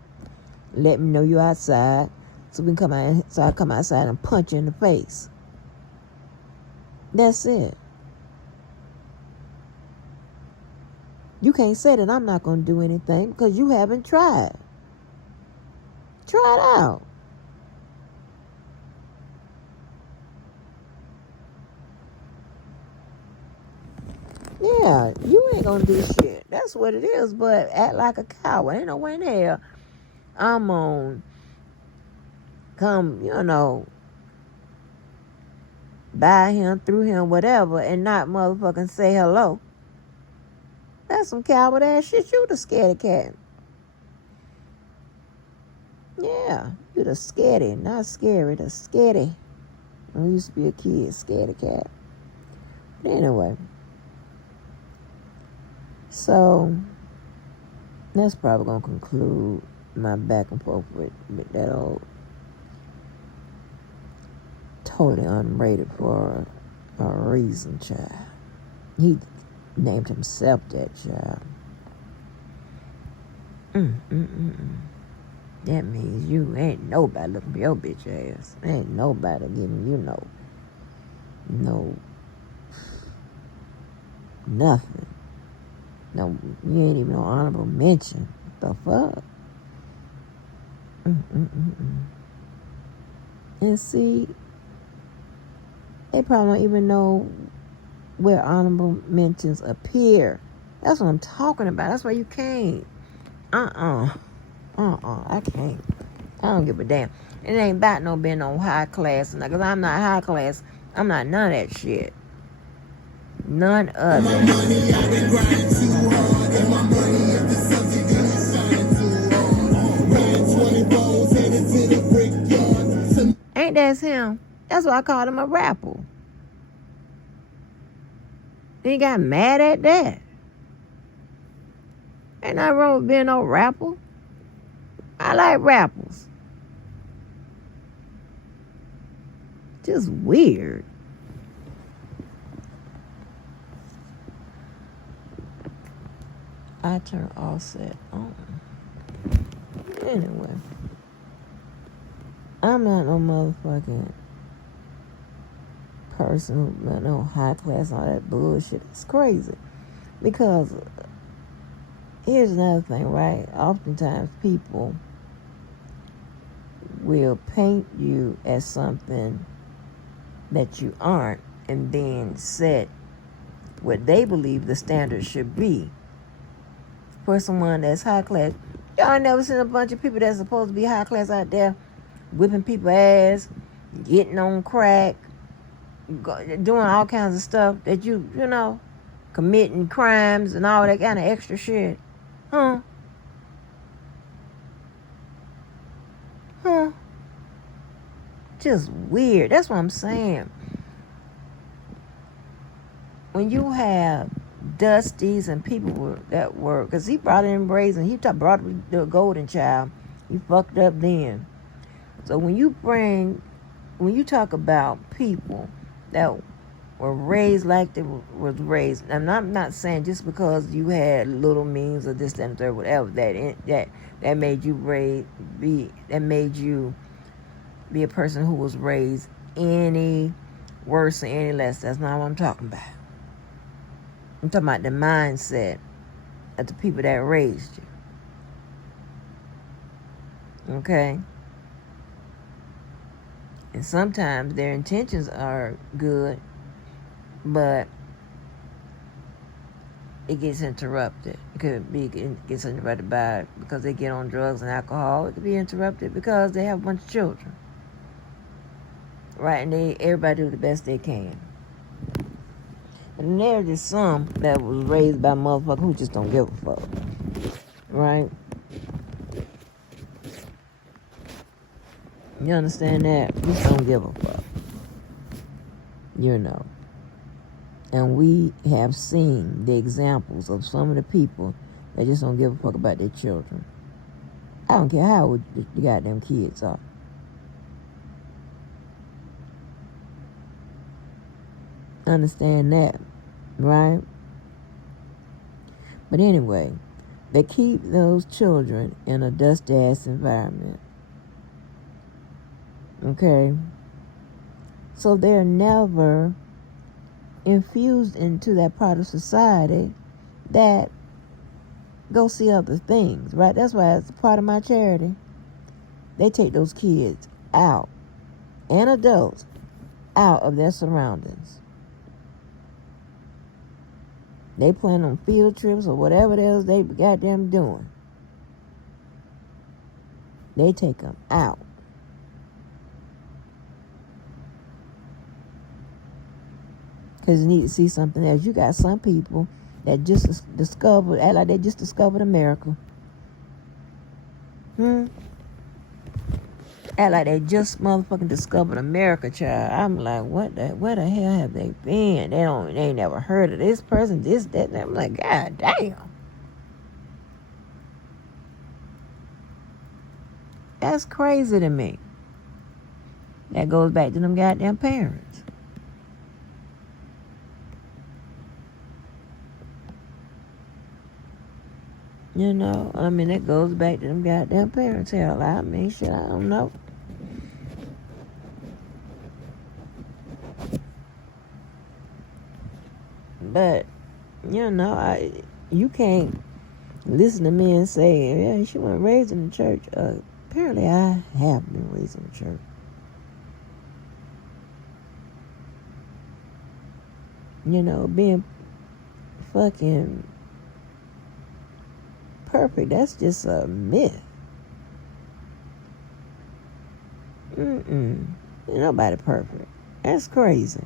let me know you're outside, so we can come out. So I come outside and punch you in the face. That's it. You can't say that I'm not going to do anything because you haven't tried. Try it out. Yeah, you ain't gonna do shit. That's what it is. But act like a coward. Ain't no way in hell I'm on come, by him, through him, whatever, and not motherfucking say hello. That's some coward ass shit. You the scaredy cat. Yeah, you the scaredy, not scary, the scaredy. I used to be a kid, scaredy cat. But anyway. So, that's probably going to conclude my back and forth with that old totally unrated for a reason, child. He named himself that, child. That means you ain't nobody looking for your bitch ass. Ain't nobody giving you no, nothing. No, you ain't even no honorable mention. What the fuck? And see, they probably don't even know where honorable mentions appear. That's what I'm talking about. That's why you can't. I can't. I don't give a damn. It ain't about no being no high class. Because I'm not high class. I'm not none of that shit. None of it. Ain't that him? That's why I called him a rapper. He got mad at that. Ain't nothing wrong with being no rapper. I like rappers. Just weird. I turn Offset on. Anyway. I'm not no motherfucking person, no high class, all that bullshit. It's crazy. Because here's another thing, right? Oftentimes people will paint you as something that you aren't and then set what they believe the standard should be for someone that's high class. Y'all never seen a bunch of people that's supposed to be high class out there whipping people's ass, getting on crack, doing all kinds of stuff that you committing crimes and all that kind of extra shit. Huh? just weird. That's what I'm saying. When you have Dusties and people that were, because he brought in brazen, he brought the golden child. He fucked up then. So when you talk about people that were raised like they was raised, and I'm not saying just because you had little means or this, that, and third, whatever, that made you be a person who was raised any worse or any less. That's not what I'm talking about. I'm talking about the mindset of the people that raised you. Okay? And sometimes their intentions are good, but it gets interrupted. It gets interrupted because they get on drugs and alcohol. It could be interrupted because they have a bunch of children. Right? And everybody do the best they can. And there's just some that was raised by motherfuckers who just don't give a fuck. Right? You understand that? Just don't give a fuck. You know. And we have seen the examples of some of the people that just don't give a fuck about their children. I don't care how old the goddamn kids are. Understand that, right? But anyway, they keep those children in a dust-ass environment. Okay? So they're never infused into that part of society that go see other things, right? That's why it's part of my charity. They take those kids out, and adults, out of their surroundings. They plan on field trips or whatever it is they goddamn doing. They take them out. Because you need to see something else. You got some people that just act like they just discovered America. Act like they just motherfucking discovered America, child. I'm like, where the hell have they been? They ain't never heard of this person, this, that, and I'm like, God damn. That's crazy to me. That goes back to them goddamn parents. You know, I mean, that goes back to them goddamn parents. Hell, I mean, shit, I don't know. But, you know, you can't listen to me and say, yeah, she wasn't raised in the church. Apparently, I have been raised in the church. You know, being fucking perfect, that's just a myth. Ain't nobody perfect. That's crazy.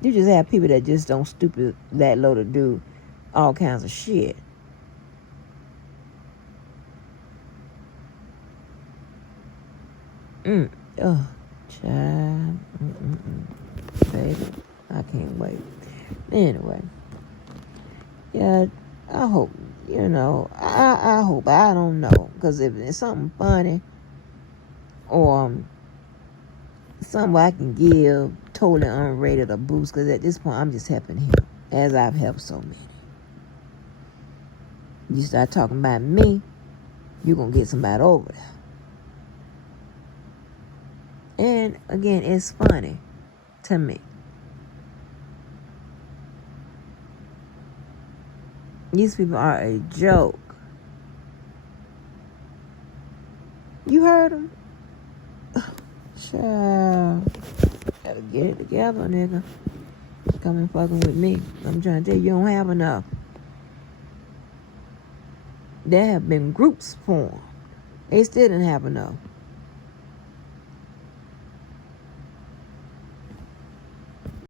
You just have people that just don't stupid that low to do all kinds of shit. Oh, child. Baby, I can't wait. Anyway, yeah, I hope, you know, I hope, I don't know, because if it's something funny or something I can give totally unrated a boost, because at this point I'm just helping him as I've helped so many. You start talking about me, you're going to get somebody over there. And again, it's funny to me. These people are a joke. You heard them? Child, gotta get it together, nigga. Come and fucking with me. I'm trying to tell you, you don't have enough. There have been groups formed. They still didn't have enough.